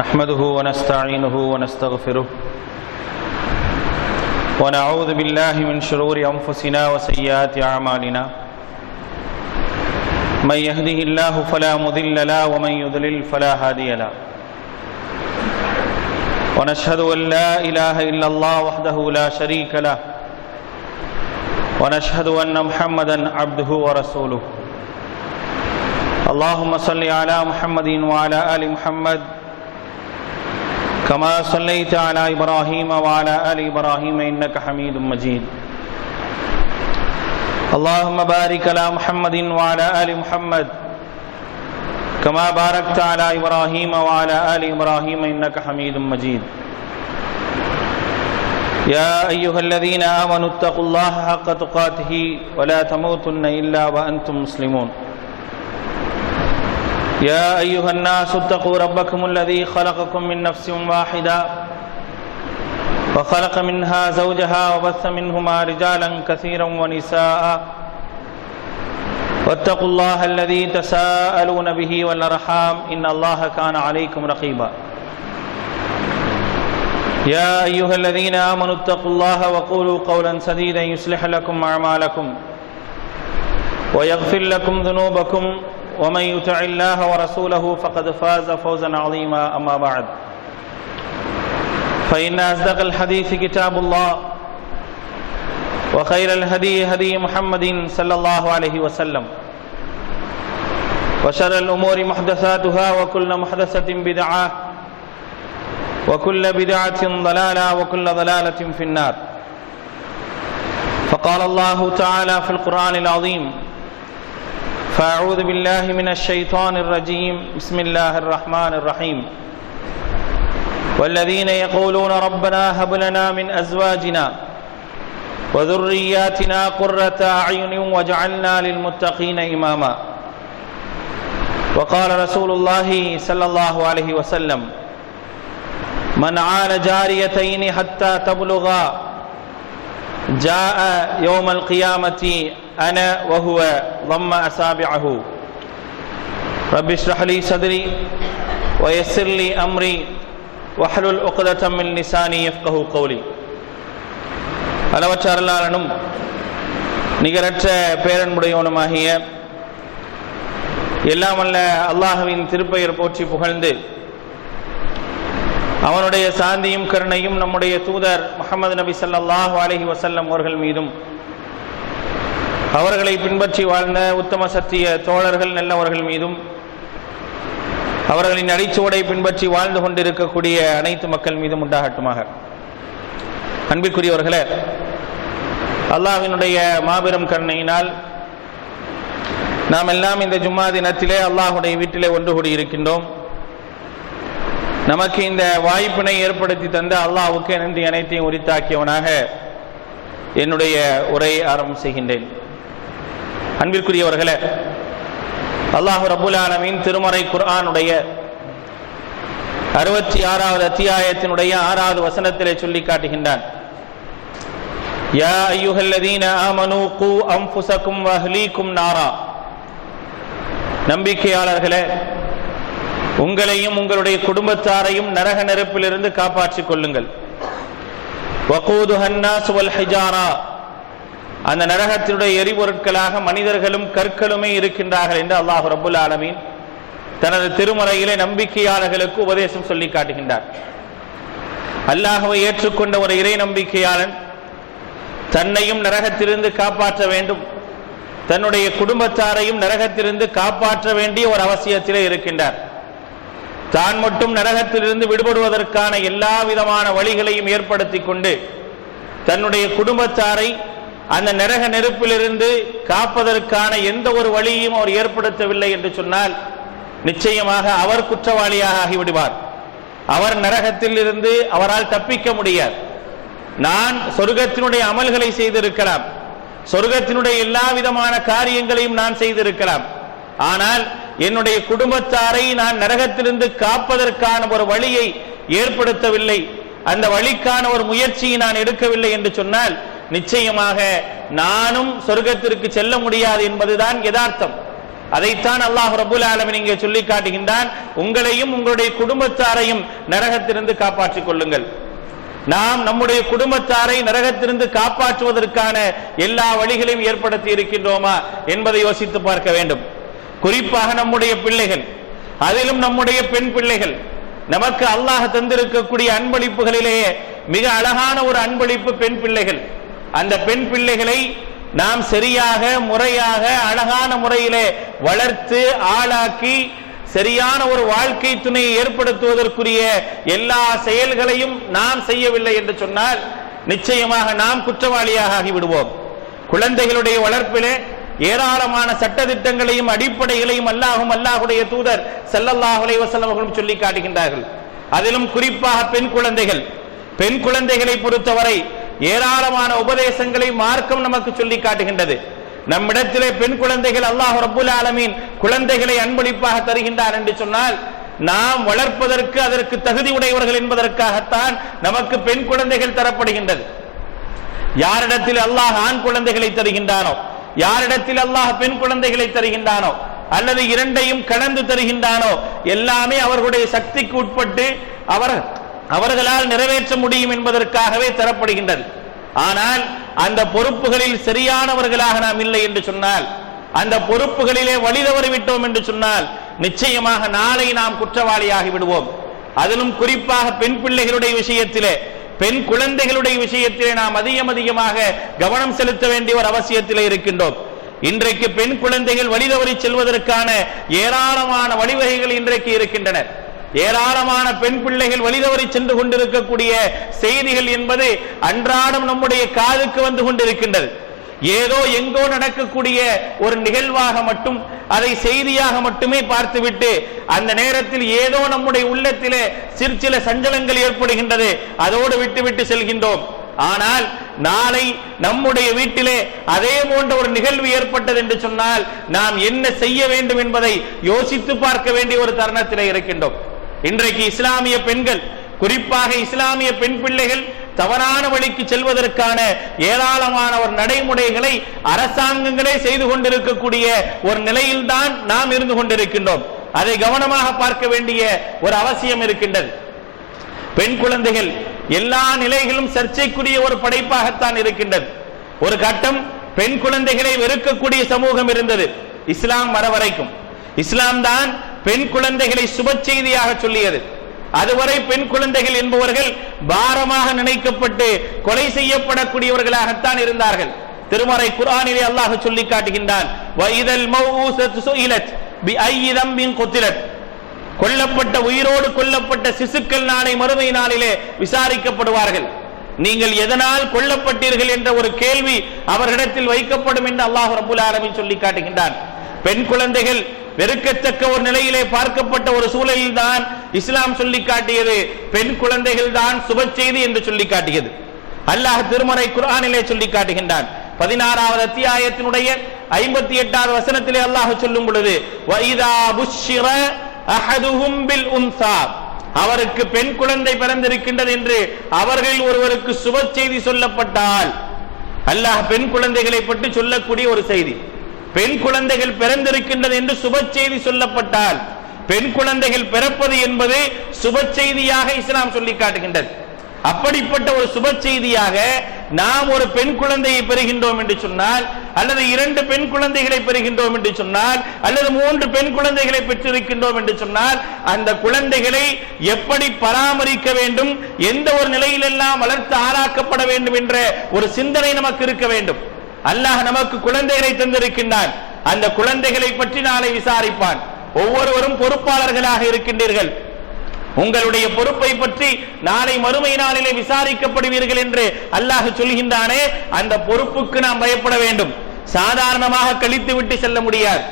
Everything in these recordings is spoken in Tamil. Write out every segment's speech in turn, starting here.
نحمده ونستعينه ونستغفره ونعوذ بالله من شرور أنفسنا وسيئات أعمالنا من يهده الله فلا مضل له ومن يضلل فلا هادي له ونشهد أن لا إله إلا الله وحده لا شريك له ونشهد أن محمدا عبده ورسوله اللهم صل على محمد وعلى آل محمد كما صليت على إبراهيم وعلى آل إبراهيم إنك حميد مجيد اللهم بارك على محمد وعلى آل محمد كما باركت على إبراهيم وعلى آل إبراهيم إنك حميد مجيد يا أيها الذين آمنوا اتقوا الله حق تقاته ولا تموتن إلا وأنتم مسلمون يا أيها الناس اتقوا ربكم الذي خلقكم من نفس واحدة وخلق منها زوجها وبث منهما رجالا كثيرا ونساء واتقوا الله الذي تساءلون به والأرحام إن الله كان عليكم رقيبا يا أيها الذين آمنوا اتقوا الله وقولوا قولا سديدا يصلح لكم أعمالكم ويغفر لكم ذنوبكم ومن يطع الله ورسوله فقد فاز فوزا عظيما أما بعد فإن أصدق الحديث كتاب الله وخير الهدي هدي محمد صلى الله عليه وسلم وشر الأمور محدثاتها وكل محدثة بدعة وكل بدعة ضلالة وكل ضلالة في النار فقال الله تعالى في القرآن العظيم فأعوذ بالله من الشيطان الرجيم بسم الله الرحمن الرحيم والذين يقولون ربنا هب لنا من أزواجنا وذرياتنا قرة أعين واجعلنا للمتقين إماما وقال رسول الله صلى الله عليه وسلم من عال جاريتين حتى تبلغا جاء يوم القيامة أنا وهو ضم أصابعه رب اشرح لي صدري ويسر لي أمري واحلل عقدة من لساني يفقهوا قولي அளவற்ற அருளாளனும் நிகரற்ற பேரன்புடையவனுமாகிய எல்லாம் வல்ல அல்லாஹ்வின் திருப்பெயர் போற்றி புகழ்ந்து அவனுடைய சாந்தியும் கருணையும் நம்முடைய தூதர் முஹம்மது நபி ஸல்லல்லாஹு அலைஹி வஸல்லம் அவர்கள் மீதும் அவர்களை பின்பற்றி வாழ்ந்த உத்தம சத்திய தோழர்கள் நல்லவர்கள் மீதும் அவர்களின் அடிச்சுவடை பின்பற்றி வாழ்ந்து கொண்டிருக்கக்கூடிய அனைத்து மக்கள் மீதும் உண்டாகட்டுமாக. அன்பிற்குரியவர்களே, அல்லாஹ்வினுடைய மாபெரும் கருணையினால் நாம் எல்லாம் இந்த ஜும்மா தினத்திலே அல்லாஹ்வுடைய வீட்டிலே ஒன்று கூடி இருக்கின்றோம். நமக்கு இந்த வாய்ப்பினை ஏற்படுத்தி தந்த அல்லாஹ்வுக்கு நன்றி அனைத்தையும் உரித்தாக்கியவனாக என்னுடைய உரையை ஆரம்பம் செய்கின்றேன். அன்பிற்குரியவர்களே, அல்லாஹ் ரப்புல் ஆலமீன் திருமறை குர்ஆனுடைய 66வது அத்தியாயத்தினுடைய 6வது வசனத்திலே சொல்லி காட்டுகின்றான். யா அய்யுஹல்லதீன ஆமனூ கூ அன்ஃபுஸகும் வ அஹ்லீகும் நாரா. நம்பிக்கையாளர்களே, உங்களையும் உங்களுடைய குடும்பத்தாரையும் நரக நெருப்பிலிருந்து காப்பாற்றிக் கொள்ளுங்கள். வகூதுஹன் நாஸ் வல் ஹிஜாரா. அந்த நரகத்தினுடைய எரிபொருட்களாக மனிதர்களும் கற்களுமே இருக்கின்றார்கள் என்று அல்லாஹ் ரப்புல் ஆலமீன் தனது திருமறையிலே நம்பிக்கையாளர்களுக்கு உபதேசம் சொல்லி காட்டுகின்றார். அல்லாஹ்வை ஏற்றுக்கொண்ட ஒரு இறை நம்பிக்கையாளன் தன்னையும் நரகத்திலிருந்து காப்பாற்ற வேண்டும், தன்னுடைய குடும்பத்தாரையும் நரகத்திலிருந்து காப்பாற்ற வேண்டிய ஒரு அவசியத்திலே இருக்கின்றார். தான் மட்டும் நரகத்திலிருந்து விடுபடுவதற்கான எல்லா விதமான வழிகளையும் ஏற்படுத்தி கொண்டு தன்னுடைய குடும்பத்தாரை அந்த நரக நெருப்பிலிருந்து காப்பதற்கான எந்த ஒரு வழியையும் அவர் ஏற்படுத்தவில்லை என்று சொன்னால் நிச்சயமாக அவர் குற்றவாளியாக ஆகிவிடுவார். அவர் நரகத்தில் இருந்து அவரால் தப்பிக்க முடியாது. நான் சொர்க்கத்தினுடைய அமல்களை செய்திருக்கலாம், சொர்க்கத்தினுடைய எல்லா விதமான காரியங்களையும் நான் செய்திருக்கலாம், ஆனால் என்னுடைய குடும்பத்தாரை நான் நரகத்திலிருந்து காப்பதற்கான ஒரு வழியை ஏற்படுத்தவில்லை, அந்த வழிக்கான ஒரு முயற்சியை நான் எடுக்கவில்லை என்று சொன்னால் நிச்சயமாக நானும் சொர்க்கத்திற்கு செல்ல முடியாது என்பதுதான் யதார்த்தம். அதைத்தான் அல்லாஹ் ரப்பல் ஆலமீன் இங்கே சொல்லி காட்டுகின்றான், உங்களையும் உங்களுடைய குடும்பத்தாரையும் நரகத்திலிருந்து காப்பாற்றிக் கொள்ளுங்கள். நாம் நம்முடைய குடும்பத்தாரை நரகத்திலிருந்து காப்பாற்றுவதற்கான எல்லா வழிகளையும் ஏற்படுத்தி இருக்கின்றோமா என்பதை யோசித்து பார்க்க வேண்டும். குறிப்பாக நம்முடைய பிள்ளைகள், அதிலும் நம்முடைய பெண் பிள்ளைகள், நமக்கு அல்லாஹ் தந்திருக்கக்கூடிய அன்பளிப்புகளிலேயே மிக அழகான ஒரு அன்பளிப்பு பெண் பிள்ளைகள். அந்த பெண் பிள்ளைகளை நாம் சரியாக முறையாக அழகான முறையிலே வளர்த்து ஆளாக்கி சரியான ஒரு வாழ்க்கை துணையை ஏற்படுத்துவதற்குரிய எல்லா செயல்களையும் நாம் செய்யவில்லை என்று சொன்னால் நிச்சயமாக நாம் குற்றவாளியாக ஆகிவிடுவோம். குழந்தைகளுடைய வளர்ப்பிலே ஏராளமான சட்டதிட்டங்களையும் அடிப்படைகளையும் அல்லாஹுடைய தூதர் ஸல்லல்லாஹு அலைஹி வஸல்லம் அவர்களும் சொல்லி காட்டுகின்றார்கள். அதிலும் குறிப்பாக பெண் குழந்தைகளை பொறுத்தவரை ஏராளமான உபதேசங்களை மார்க்கம் நமக்கு சொல்லி காட்டுகின்றது. நம்மிடத்திலே பெண் குழந்தைகள் அல்லாஹ் ரப்பல் ஆலமீன் குழந்தைகளை அன்பளிப்பாக தருகின்றார் என்று சொன்னால் நாம் வளர்ப்பதற்கு அதற்கு தகுதி உடையவர்கள் என்பதற்காகத்தான் நமக்கு பெண் குழந்தைகள் தரப்படுகின்றது. யாரிடத்தில் அல்லாஹ் ஆண் குழந்தைகளை தருகின்றானோ, யாரிடத்தில் அல்லாஹ் பெண் குழந்தைகளை தருகின்றானோ அல்லது இரண்டையும் கலந்து தருகின்றானோ எல்லாமே அவர்களுடைய சக்திக்கு உட்பட்டு அவர்களால் நிறைவேற்ற முடியும் என்பதற்காகவே தரப்படுகின்றது. ஆனால் அந்த பொறுப்புகளில் சரியானவர்களாக நாம் இல்லை என்று சொன்னால், அந்த பொறுப்புகளிலே வழி தவறிவிட்டோம் என்று சொன்னால் நிச்சயமாக நாளை நாம் குற்றவாளியாகி விடுவோம். அதிலும் குறிப்பாக பெண் பிள்ளைகளுடைய விஷயத்திலே, பெண் குழந்தைகளுடைய விஷயத்திலே நாம் அதிகமாக கவனம் செலுத்த வேண்டிய ஒரு அவசியத்திலே இருக்கின்றோம். இன்றைக்கு பெண் குழந்தைகள் வழி தவறி செல்வதற்கான ஏராளமான வழிவகைகள் இன்றைக்கு இருக்கின்றன. ஏராளமான பெண் பிள்ளைகள் வழிதவறி சென்று கொண்டிருக்கக்கூடிய செய்திகள் என்பது அன்றாடம் நம்முடைய காதுக்கு வந்து கொண்டிருக்கின்றது. ஏதோ எங்கோ நடக்கக்கூடிய ஒரு நிகழ்வாக மட்டும் அதை செய்தியாக மட்டுமே பார்த்துவிட்டு அந்த நேரத்தில் ஏதோ நம்முடைய உள்ளத்திலே சிற்சில சஞ்சலங்கள் ஏற்படுகின்றது, அதோடு விட்டுவிட்டு செல்கின்றோம். ஆனால் நாளை நம்முடைய வீட்டிலே அதே போன்ற ஒரு நிகழ்வு ஏற்பட்டது என்று சொன்னால் நாம் என்ன செய்ய வேண்டும் என்பதை யோசித்து பார்க்க வேண்டிய ஒரு தருணத்திலே இருக்கின்றோம். இன்றைக்கு இஸ்லாமிய பெண்கள், குறிப்பாக இஸ்லாமிய பெண் பிள்ளைகள் தவறான வழிக்கு செல்வதற்கான ஏராளமான ஒரு நடைமுறைகளை அரசாங்கங்களே செய்து கொண்டிருக்கக்கூடிய ஒரு நிலையில்தான் நாம் இருந்து கொண்டிருக்கின்றோம். அதை கவனமாக பார்க்க வேண்டிய ஒரு அவசியம் இருக்கின்றது. பெண் குழந்தைகள் எல்லா நிலைகளும் சர்ச்சைக்குரிய ஒரு படைப்பாகத்தான் இருக்கின்றது. ஒரு கட்டம் பெண் குழந்தைகளை வெறுக்கக்கூடிய சமூகம் இருந்தது. இஸ்லாம் வர வரைக்கும் இஸ்லாம் தான் பெண் குழந்தைகளை சுப செய்தியாக சொல்லியது. அதுவரை பெண் குழந்தைகள் என்பவர்கள் பாரமாக நினைக்கப்பட்டு கொலை செய்யப்படக்கூடியவர்களாகத்தான் இருந்தார்கள். திருமறை குர்ஆனிலே அல்லாஹ் சொல்லி காட்டுகின்றான், வஇதல் மௌஊஸத்து சுஇலத் பிஐயி தம்பின் குத்திலத், கொல்லப்பட்ட உயிரோடு கொல்லப்பட்ட சிசுக்கள் நாளை மறுமை நாளிலே விசாரிக்கப்படுவார்கள். நீங்கள் எதனால் கொல்லப்பட்டீர்கள் என்ற ஒரு கேள்வி அவர்களிடத்தில் வைக்கப்படும் என்று அல்லாஹ் ரப்பல் ஆலமீன் சொல்லி காட்டுகின்றான். பெண் குழந்தைகள் வெறுக்கத்தக்க ஒரு நிலையிலே பார்க்கப்பட்ட ஒரு சூழலில் தான் இஸ்லாம் சொல்லி காட்டியது பெண் குழந்தைகள் தான் சுப செய்தி என்று சொல்லி காட்டியது. அல்லாஹ் திருமறை குர்ஆனிலே சொல்லி காட்டுகின்றான். 16வது அத்தியாயத்தினுடைய 58வது வசனத்திலே அல்லாஹ் சொல்லும் பொழுது, வஇதா புஷ்ஷிர அஹதுஹும் பில் உன்ஸா, அவருக்கு பெண் குழந்தை பிறந்திருக்கின்றது என்று அவர்களில் ஒருவருக்கு சுப செய்தி சொல்லப்பட்டால், அல்லாஹ் பெண் குழந்தைகளை பற்றி சொல்லக்கூடிய ஒரு செய்தி, பெண் குழந்தைகள் பிறந்திருக்கின்றது என்று சுப செய்தி சொல்லப்பட்டால், பெண் குழந்தைகள் பிறப்பது என்பது சுப செய்தியாக இஸ்லாம் சொல்லி காட்டுகின்றது. அப்படிப்பட்ட ஒரு சுப செய்தியாக நாம் ஒரு பெண் குழந்தையை பெறுகின்றோம் என்று சொன்னால், அல்லது 2 பெண் குழந்தைகளை பெறுகின்றோம் என்று சொன்னால், அல்லது 3 பெண் குழந்தைகளை பெற்றிருக்கின்றோம் என்று சொன்னால், அந்த குழந்தைகளை எப்படி பராமரிக்க வேண்டும், எந்த ஒரு நிலையிலெல்லாம் வளர்த்து ஆளாக்கப்பட வேண்டும் என்ற ஒரு சிந்தனை நமக்கு இருக்க வேண்டும். அல்லாஹ் நமக்கு குழந்தைகளை தந்திருக்கின்றான். அந்த குழந்தைகளை பற்றி நாளை விசாரிப்பான். ஒவ்வொருவரும் பொறுப்பாளர்களாக இருக்கின்றீர்கள். உங்களுடைய பொறுப்பை பற்றி நாளை மறுமை நாளிலே விசாரிக்கப்படுவீர்கள் என்று அல்லாஹ் சொல்கின்றானே, அந்த பொறுப்புக்கு நாம் பயப்பட வேண்டும். சாதாரணமாக கழித்து விட்டு செல்ல முடியாது.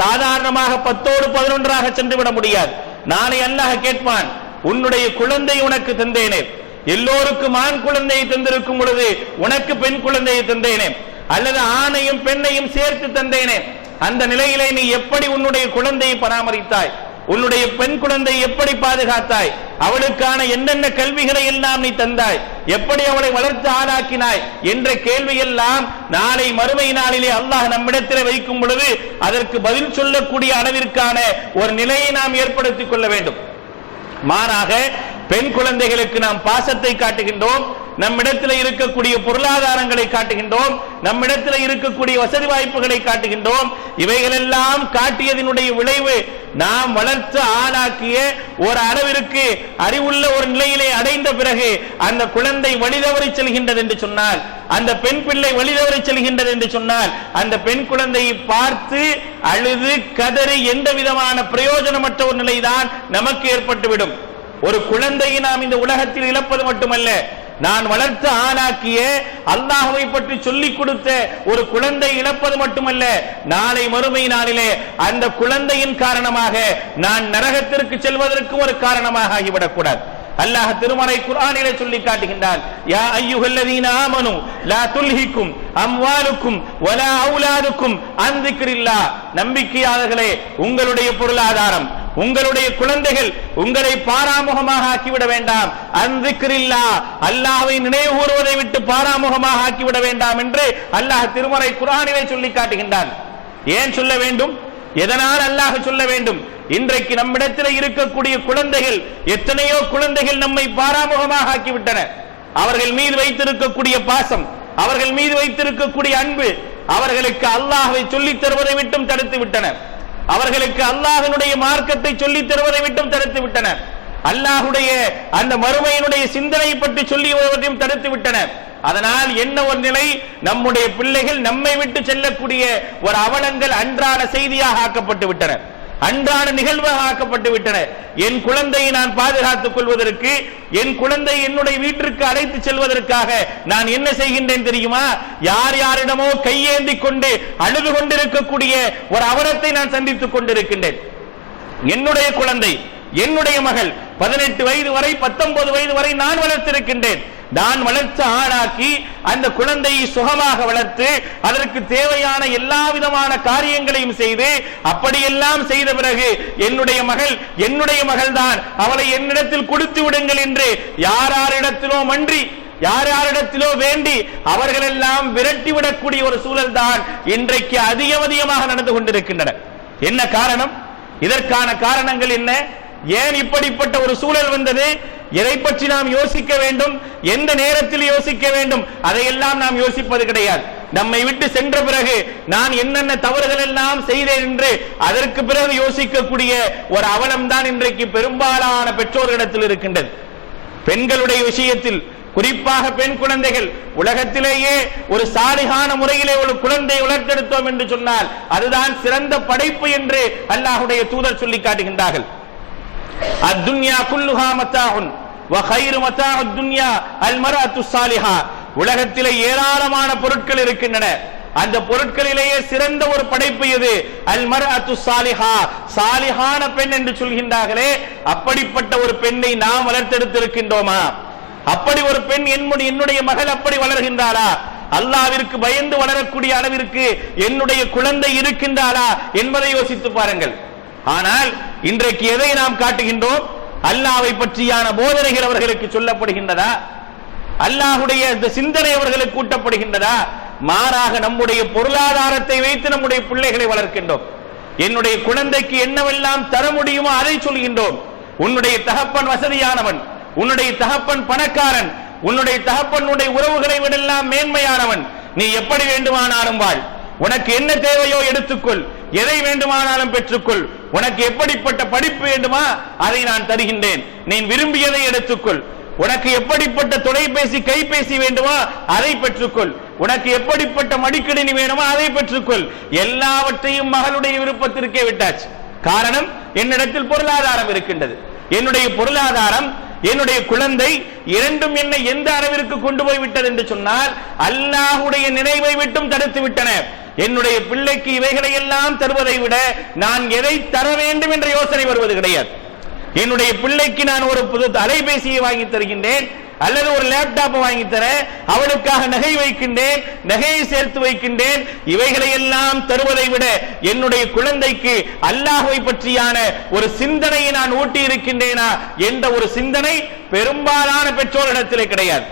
சாதாரணமாக 10ஓடு 11ஆக சென்று விட முடியாது. நாளை அல்லாஹ் கேட்பான், உன்னுடைய குழந்தை உனக்கு தந்தேனே, எல்லோருக்கும் ஆண் குழந்தையை தந்திருக்கும் பொழுது உனக்கு பெண் குழந்தையை தந்தேனே, அல்லது ஆணையும் பெண்ணையும் சேர்த்து தந்தேனே, அந்த நிலையிலே நீ எப்படி உன்னுடைய குழந்தையை பராமரித்தாய், உன்னுடைய பெண் குழந்தையை எப்படி பாதுகாத்தாய், அவளுக்கான என்னென்ன கல்விகளை எல்லாம் நீ தந்தாய், எப்படி அவளை வளர்த்து ஆளாக்கினாய் என்ற கேள்வியெல்லாம் நாளை மறுமை நாளிலே அல்லாஹ் நம்மிடத்தில் வைக்கும் பொழுது அதற்கு பதில் சொல்லக்கூடிய அளவிற்கான ஒரு நிலையை நாம் ஏற்படுத்திக் கொள்ள வேண்டும். மாறாக பெண் குழந்தைகளுக்கு நாம் பாசத்தை காட்டுகின்றோம், நம்மிடத்தில் இருக்கக்கூடிய பொருளாதாரங்களை காட்டுகின்றோம், நம்மிடத்தில் இருக்கக்கூடிய வசதி வாய்ப்புகளை காட்டுகின்றோம். இவைகளெல்லாம் காட்டியதனுடைய விளைவு நாம் வளர்த்து ஆளாக்கிய ஒரு அளவிற்கு அறிவுள்ள ஒரு நிலையிலே அடைந்த பிறகு அந்த குழந்தை வழிதவறி செல்கின்றது என்று சொன்னால், அந்த பெண் பிள்ளை வழிதவறி செல்கின்றது என்று சொன்னால், அந்த பெண் குழந்தையை பார்த்து அழுது கதறி எந்த விதமான பிரயோஜனமற்ற ஒரு நிலைதான் நமக்கு ஏற்பட்டுவிடும். ஒரு குழந்தையை நாம் இந்த உலகத்தில் இழப்பது மட்டுமல்ல, நான் வளர்த்து ஆளாக்கிய அல்லாஹ்வை பற்றி சொல்லிக் கொடுத்த ஒரு குழந்தை இழப்பது மட்டுமல்ல, நாளை மறுமை நாளிலே அந்த குழந்தையின் காரணமாக நான் நரகத்திற்கு செல்வதற்கு ஒரு காரணமாக ஆகிவிடக்கூடாது. அல்லாஹ் திருமறை குர்ஆனிலே சொல்லி காட்டுகின்றான், யா அய்யுஹல்லதீன ஆமனு லா துல்ஹிக்கும் அம்வாலுக்கும் வலா அவுலாதுக்கும் அன் திக்ரில்லாஹ். நம்பிக்கையாளர்களே, உங்களுடைய பொருளாதாரம், உங்களுடைய குழந்தைகள் உங்களை பாராமுகமாக ஆக்கிவிட வேண்டாம். அன் திக்ரில்லாஹ், அல்லாஹ்வை நினைவு கூறுவதை விட்டு பாராமுகமாக ஆக்கிவிட வேண்டாம் என்று அல்லாஹ் திருமறை குர்ஆனிலே சொல்லி காட்டுகின்றான். ஏன் சொல்ல வேண்டும்? எதனால் அல்லாஹ் சொல்ல வேண்டும்? இன்றைக்கு நம்மிடத்தில் இருக்கக்கூடிய குழந்தைகள், எத்தனையோ குழந்தைகள் நம்மை பாராமுகமாக ஆக்கிவிட்டன. அவர்கள் மீது வைத்திருக்கக்கூடிய பாசம், அவர்கள் மீது வைத்திருக்கக்கூடிய அன்பு அவர்களுக்கு அல்லாஹ்வை சொல்லித் தருவதை விட்டும் தடுத்து விட்டன. அவர்களுக்கு அல்லாஹ்வினுடைய மார்க்கத்தை சொல்லித் தருவதை விட்டும் தடுத்து விட்டன. அல்லாஹ்வுடைய அந்த மறுமையினுடைய சிந்தனை பற்றி சொல்லியவற்றையும் தடுத்து விட்டன. அதனால் என்ன ஒரு நிலை? நம்முடைய பிள்ளைகள் நம்மை விட்டு செல்லக்கூடிய ஒரு அவலங்கள் அன்றாட செய்தியாக ஆக்கப்பட்டு விட்டன, அன்றாட நிகழ்வாக ஆக்கப்பட்டு விட்டன. என் குழந்தையை நான் பாதுகாத்துக் கொள்வதற்கு, என் குழந்தை என்னுடைய வீட்டிற்கு அழைத்து செல்வதற்காக நான் என்ன செய்கின்றேன் தெரியுமா? யார் யாரிடமோ கையேந்தி கொண்டு அழுது கொண்டிருக்கக்கூடிய ஒரு அவலத்தை நான் சந்தித்துக் கொண்டிருக்கின்றேன். என்னுடைய குழந்தை, என்னுடைய மகள் 18 வயது வரை 19 வயது வரை நான் வளர்த்திருக்கின்றேன். நான் வளர்த்து ஆளாக்கி அந்த குழந்தையை சுகமாக வளர்த்து அதற்கு தேவையான எல்லா விதமான காரியங்களையும் செய்து அப்படியெல்லாம் செய்த பிறகு என்னுடைய மகள் தான், அவளை என்னிடத்தில் கொடுத்து விடுங்கள் என்று யாரிடத்திலோ மன்றி, யாரிடத்திலோ வேண்டி அவர்களெல்லாம் விரட்டிவிடக்கூடிய ஒரு சூழல் தான் இன்றைக்கு அதிகமாக நடந்து கொண்டிருக்கின்றன. என்ன காரணம்? இதற்கான காரணங்கள் என்ன? ஏன் இப்படிப்பட்ட ஒரு சூழல் வந்தது? எதை பற்றி நாம் யோசிக்க வேண்டும், எந்த நேரத்தில் யோசிக்க வேண்டும், அதையெல்லாம் நாம் யோசிப்பது கிடையாது. நம்மை விட்டு சென்ற பிறகு நான் என்னென்ன தவறுகள் எல்லாம் செய்தேன் என்று அதற்கு பிறகு யோசிக்கக்கூடிய ஒரு அவலம் தான் இன்றைக்கு பெரும்பாலான பெற்றோர்களிடத்தில் இருக்கின்றது. பெண்களுடைய விஷயத்தில் குறிப்பாக பெண் குழந்தைகள், உலகத்திலேயே ஒரு சாலிகான முறையிலே ஒரு குழந்தை வளர்த்தெடுத்தோம் என்று சொன்னால் அதுதான் சிறந்த படைப்பு என்று அல்லாஹ்வுடைய தூதர் சொல்லி காட்டுகின்றார்கள். அத்துன்யா குல்லுஹா மத்தாஉன் வ கைரு மத்தாஉத் துன்யா அல் மர்அத்து ஸாலிஹா. உலகத்திலே ஏராளமான பொருட்கள் இருக்கின்றன, அந்த பொருட்களிலேயே சிறந்த ஒரு படைப்பு எது? அல் மர்அத்து ஸாலிஹா, சாலிஹான பெண் என்று சொல்கின்றார்களே, அப்படிப்பட்ட ஒரு பெண்ணை நாம் வளர்த்தெடுத்திருக்கின்றோமா? அப்படி ஒரு பெண் என்னுடைய மகள் அப்படி வளர்கின்றாளா? அல்லாஹ்விற்கு பயந்து வளரக்கூடிய அளவிற்கு என்னுடைய குழந்தை இருக்கின்றாளா என்பதை யோசித்து பாருங்கள். ஆனால் இன்றைக்கு எதை நாம் காட்டுகின்றோம்? அல்லாஹ்வை பற்றியான போதனைகள் அவர்களுக்கு சொல்லப்படுகின்றதா? அல்லாஹ்வுடைய இந்த சிந்தனை அவர்களுக்கு கூட்டப்படுகின்றதா? மாறாக நம்முடைய பொருளாதாரத்தை வைத்து நம்முடைய பிள்ளைகளை வளர்க்கின்றோம். என்னுடைய குழந்தைக்கு என்னவெல்லாம் தர முடியுமோ அதை சொல்கின்றோம். உன்னுடைய தகப்பன் வசதியானவன், உன்னுடைய தகப்பன் பணக்காரன், உன்னுடைய தகப்பனுடைய உறவுகளை விடெல்லாம் மேன்மையானவன், நீ எப்படி வேண்டுமானாலும் வாழ், உனக்கு என்ன தேவையோ எடுத்துக்கொள், எதை வேண்டுமானாலும் பெற்றுக்கொள், உனக்கு எப்படிப்பட்ட படிப்பு வேண்டுமா அதை நான் தருகின்றேன், நீ விரும்பியதை எடுத்துக்கொள், உனக்கு எப்படிப்பட்ட தொலைபேசி கைபேசி வேண்டுமா அதை பெற்றுக்கொள், உனக்கு எப்படிப்பட்ட மடிக்கணினி வேணுமா அதை பெற்றுக்கொள். எல்லாவற்றையும் மகளுடைய விருப்பத்திற்கே விட்டாச்சு. காரணம், என்னிடத்தில் பொருளாதாரம் இருக்கின்றது. என்னுடைய பொருளாதாரம், என்னுடைய குழந்தை இரண்டும் என்னை எந்த அளவிற்கு கொண்டு போய் விட்டது என்று சொன்னால் அல்லாஹ்வுடைய நினைவை விட்டும் தடுத்து விட்டன. என்னுடைய பிள்ளைக்கு இவைகளை எல்லாம் தருவதை விட நான் எதை தர வேண்டும் என்ற யோசனை வருவது கிடையாது. என்னுடைய பிள்ளைக்கு நான் ஒரு புது அலைபேசியை வாங்கி தருகின்றேன், அல்லது ஒரு லேப்டாப் வாங்கி தரேன், அவளுக்காக நகை வைக்கின்றேன், நகையை சேர்த்து வைக்கின்றேன். இவைகளை எல்லாம் தருவதை விட என்னுடைய குழந்தைக்கு அல்லாஹ்வை பற்றியான ஒரு சிந்தனையை நான் ஊட்டி இருக்கின்றேனா என்ற ஒரு சிந்தனை பெரும்பாலான பெற்றோரிடத்திலே கிடையாது.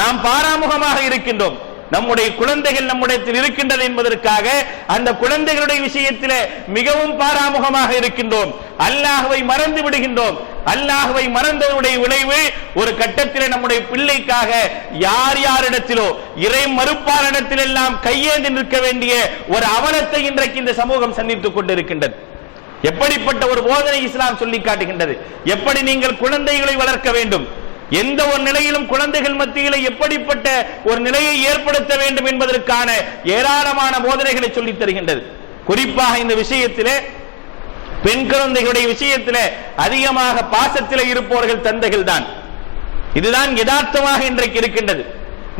நாம் பாராமுகமாக இருக்கின்றோம். நம்முடைய குழந்தைகள் நம்முடைய இருக்கின்றது என்பதற்காக அந்த குழந்தைகளுடைய விஷயத்திலே மிகவும் பாராமுகமாக இருக்கின்றோம். அல்லாஹ்வை மறந்து விடுகின்றோம். அல்லாஹ்வை மறந்ததுடைய விளைவு ஒரு கட்டத்திலே நம்முடைய பிள்ளைக்காக யார் யாரிடத்திலோ இறை மறுப்பாரிடத்தில் எல்லாம் கையேந்தி நிற்க வேண்டிய ஒரு அவலத்தை இன்றைக்கு இந்த சமூகம் சந்தித்துக் கொண்டிருக்கின்றது. எப்படிப்பட்ட ஒரு போதனை இஸ்லாம் சொல்லி காட்டுகின்றது. எப்படி நீங்கள் குழந்தைகளை வளர்க்க வேண்டும், எந்த ஒரு நிலையிலும் குழந்தைகள் மத்தியில் எப்படிப்பட்ட ஒரு நிலையை ஏற்படுத்த வேண்டும் என்பதற்கான ஏராளமான போதனைகளை சொல்லித் தருகின்றது. குறிப்பாக இந்த விஷயத்திலே பெண் குழந்தைகளுடைய விஷயத்திலே அதிகமாக பாசத்திலே இருப்பவர்கள் தந்தைகள் தான். இதுதான் யதார்த்தமாக இன்றைக்கு இருக்கின்றது.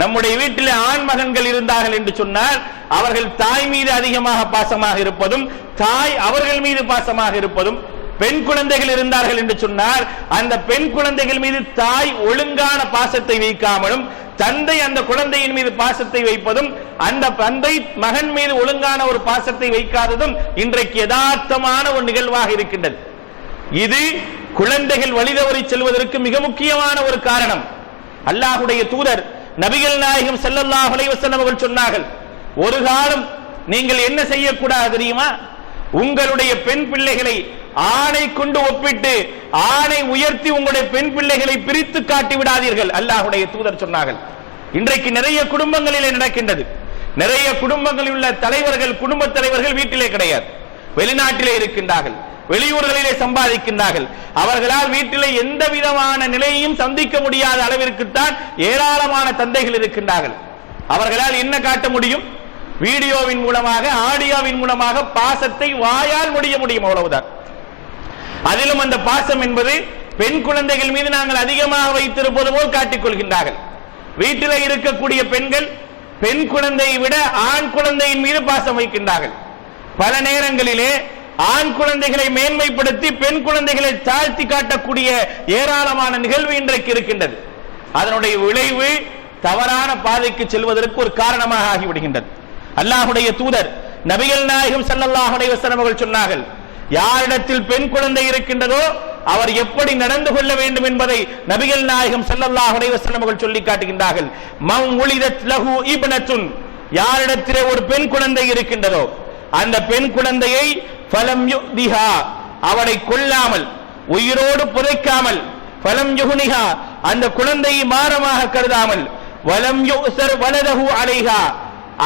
நம்முடைய வீட்டிலே ஆண் மகன்கள் இருந்தார்கள் என்று சொன்னால் அவர்கள் தாய் மீது அதிகமாக பாசமாக இருப்பதும், தாய் அவர்கள் மீது பாசமாக இருப்பதும், பெண் குழந்தைகள் இருந்தார்கள் என்று சொன்னால் அந்த பெண் குழந்தைகள் மீது தாய் ஒழுங்கான பாசத்தை வைக்காமலும், தந்தை அந்த குழந்தையின் மீது பாசத்தை வைப்பதும், அந்த தந்தை மகன் மீது ஒழுங்கான ஒரு பாசத்தை வைக்காததும் இன்றைக்கு யதார்த்தமான ஒரு நிகழ்வாக இருக்கின்றது. இது குழந்தைகள் வழிதவறி செல்வதற்கு மிக முக்கியமான ஒரு காரணம். அல்லாஹ்வுடைய தூதர் நபிகள் நாயகம் ஸல்லல்லாஹு அலைஹி வஸல்லம் அவர்கள் சொன்னார்கள், ஒரு காலம் நீங்கள் என்ன செய்யக்கூடாது தெரியுமா? உங்களுடைய பெண் பிள்ளைகளை ஆணை கொண்டு ஒப்பிட்டு ஆணை உயர்த்தி உங்களுடைய பெண் பிள்ளைகளை பிரித்து காட்டி விடாதீர்கள். அல்லாஹ்வுடைய தூதர் சொன்னார்கள். இன்றைக்கு நிறைய குடும்பங்களிலே நடக்கின்றது. நிறைய குடும்பங்களில் உள்ள தலைவர்கள், குடும்ப தலைவர்கள் வீட்டிலே கிடையாது, வெளிநாட்டிலே இருக்கின்றார்கள், வெளியூர்களிலே சம்பாதிக்கின்றார்கள். அவர்களால் வீட்டிலே எந்த விதமான நிலையையும் சந்திக்க முடியாத அளவிற்குத்தான் ஏராளமான தந்தைகள் இருக்கின்றார்கள். அவர்களால் என்ன காட்ட முடியும்? வீடியோவின் மூலமாக, ஆடியோவின் மூலமாக பாசத்தை வாயால் முடிய முடியும், அவ்வளவுதான். அதிலும் அந்த பாசம் என்பது பெண் குழந்தைகள் மீது நாங்கள் அதிகமாக வைத்திருப்பது போல் காட்டிக் கொள்கின்றார்கள். வீட்டில் இருக்கக்கூடிய பெண்கள் பெண் குழந்தையை விட ஆண் குழந்தையின் மீது பாசம் வைக்கின்றார்கள். பல நேரங்களிலே ஆண் குழந்தைகளை மேன்மைப்படுத்தி பெண் குழந்தைகளை தாழ்த்தி காட்டக்கூடிய ஏராளமான நிகழ்வு இன்றைக்கு இருக்கின்றது. அதனுடைய விளைவு தவறான பாதைக்கு செல்வதற்கு ஒரு காரணமாக ஆகிவிடுகின்றது. அல்லாஹ்வுடைய தூதர் நபிகள் நாயகம் ஸல்லல்லாஹு அலைஹி வஸல்லம் அவர்கள் சொன்னார்கள், யாரிடத்தில் பெண் குழந்தை இருக்கின்றதோ அவர் எப்படி நடந்து கொள்ள வேண்டும் என்பதை நபிகள் நாயகம் ஸல்லல்லாஹு அலைஹி வஸல்லம் அவர்கள் சொல்லி காட்டுகின்றார்கள். மன் உலிதத் லஹு இப்னத்துன், யாரிடத்திலே ஒரு பெண் குழந்தை இருக்கின்றதோ அந்த பெண் குழந்தையை ஃபலம் யுதிஹா, அவளை கொல்லாமல் உயிரோடு புதைக்காமல், ஃபலம் யுஹ்னிஹா, அந்த குழந்தையை மாரமாக கருதாமல், வலம் யுஸர் வலதஹு அலைஹா,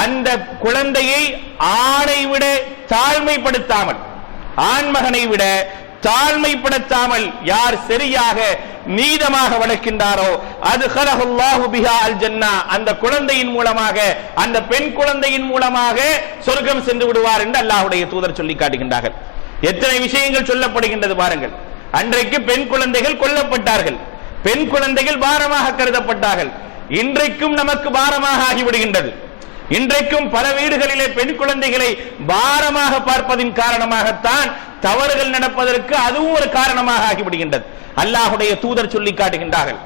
அந்த குழந்தையை ஆணை விட தாழ்மைப்படுத்தாமல், ஆண்மகனை விட தாழ்மைப்படுத்தாமல் யார் சரியாக நீதமாக வளர்க்கின்றாரோ அது ஹலஹுல்லாஹு பிஹா அல் ஜன்னா, அந்த குழந்தையின் மூலமாக, அந்த பெண் குழந்தையின் மூலமாக சொர்க்கம் சென்று விடுவார் என்று அல்லாஹ்வுடைய தூதர் சொல்லி காட்டுகின்றார்கள். எத்தனை விஷயங்கள் சொல்லப்படுகின்றது பாருங்கள். அன்றைக்கு பெண் குழந்தைகள் கொல்லப்பட்டார்கள், பெண் குழந்தைகள் பாரமாக கருதப்பட்டார்கள். இன்றைக்கும் நமக்கு பாரமாக ஆகிவிடுகின்றது. இன்றைக்கும் பல வீடுகளிலே பெண் குழந்தைகளை பாரமாக பார்ப்பதின் காரணமாகத்தான் தவறுகள் நடப்பதற்கு அதுவும் ஒரு காரணமாக ஆகிவிடுகின்றது. அல்லாஹ்வுடைய தூதர் சொல்லி காட்டுகின்றார்கள்,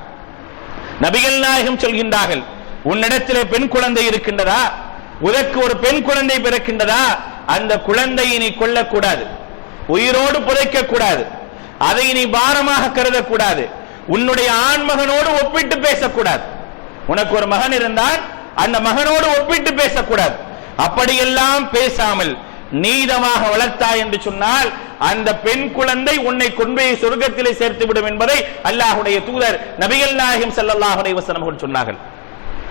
நபிகள் நாயகம் சொல்கின்றார்கள், உன்னிடத்திலே பெண் குழந்தை இருக்கின்றதா, உனக்கு ஒரு பெண் குழந்தை பிறக்கின்றதா, அந்த குழந்தையை நீ கொல்லக்கூடாது, உயிரோடு புதைக்க கூடாது, அதை நீ பாரமாக கருதக்கூடாது, உன்னுடைய ஆண்மகனோடு ஒப்பிட்டு பேசக்கூடாது. உனக்கு ஒரு மகன் இருந்தால் அந்த மகனோடு ஒப்பிட்டு பேசக்கூடாது. அப்படியெல்லாம் பேசாமல் நீதமாக வளர்த்தாய் என்று சொன்னால் அந்த பெண் குழந்தை உன்னை கொண்டு போய் சொர்க்கத்திலே சேர்த்து விடும் என்பதை அல்லாஹ்வுடைய தூதர் நபிகள் நாயகம் ஸல்லல்லாஹு அலைஹி வஸல்லம் அவர்கள் சொன்னார்கள்.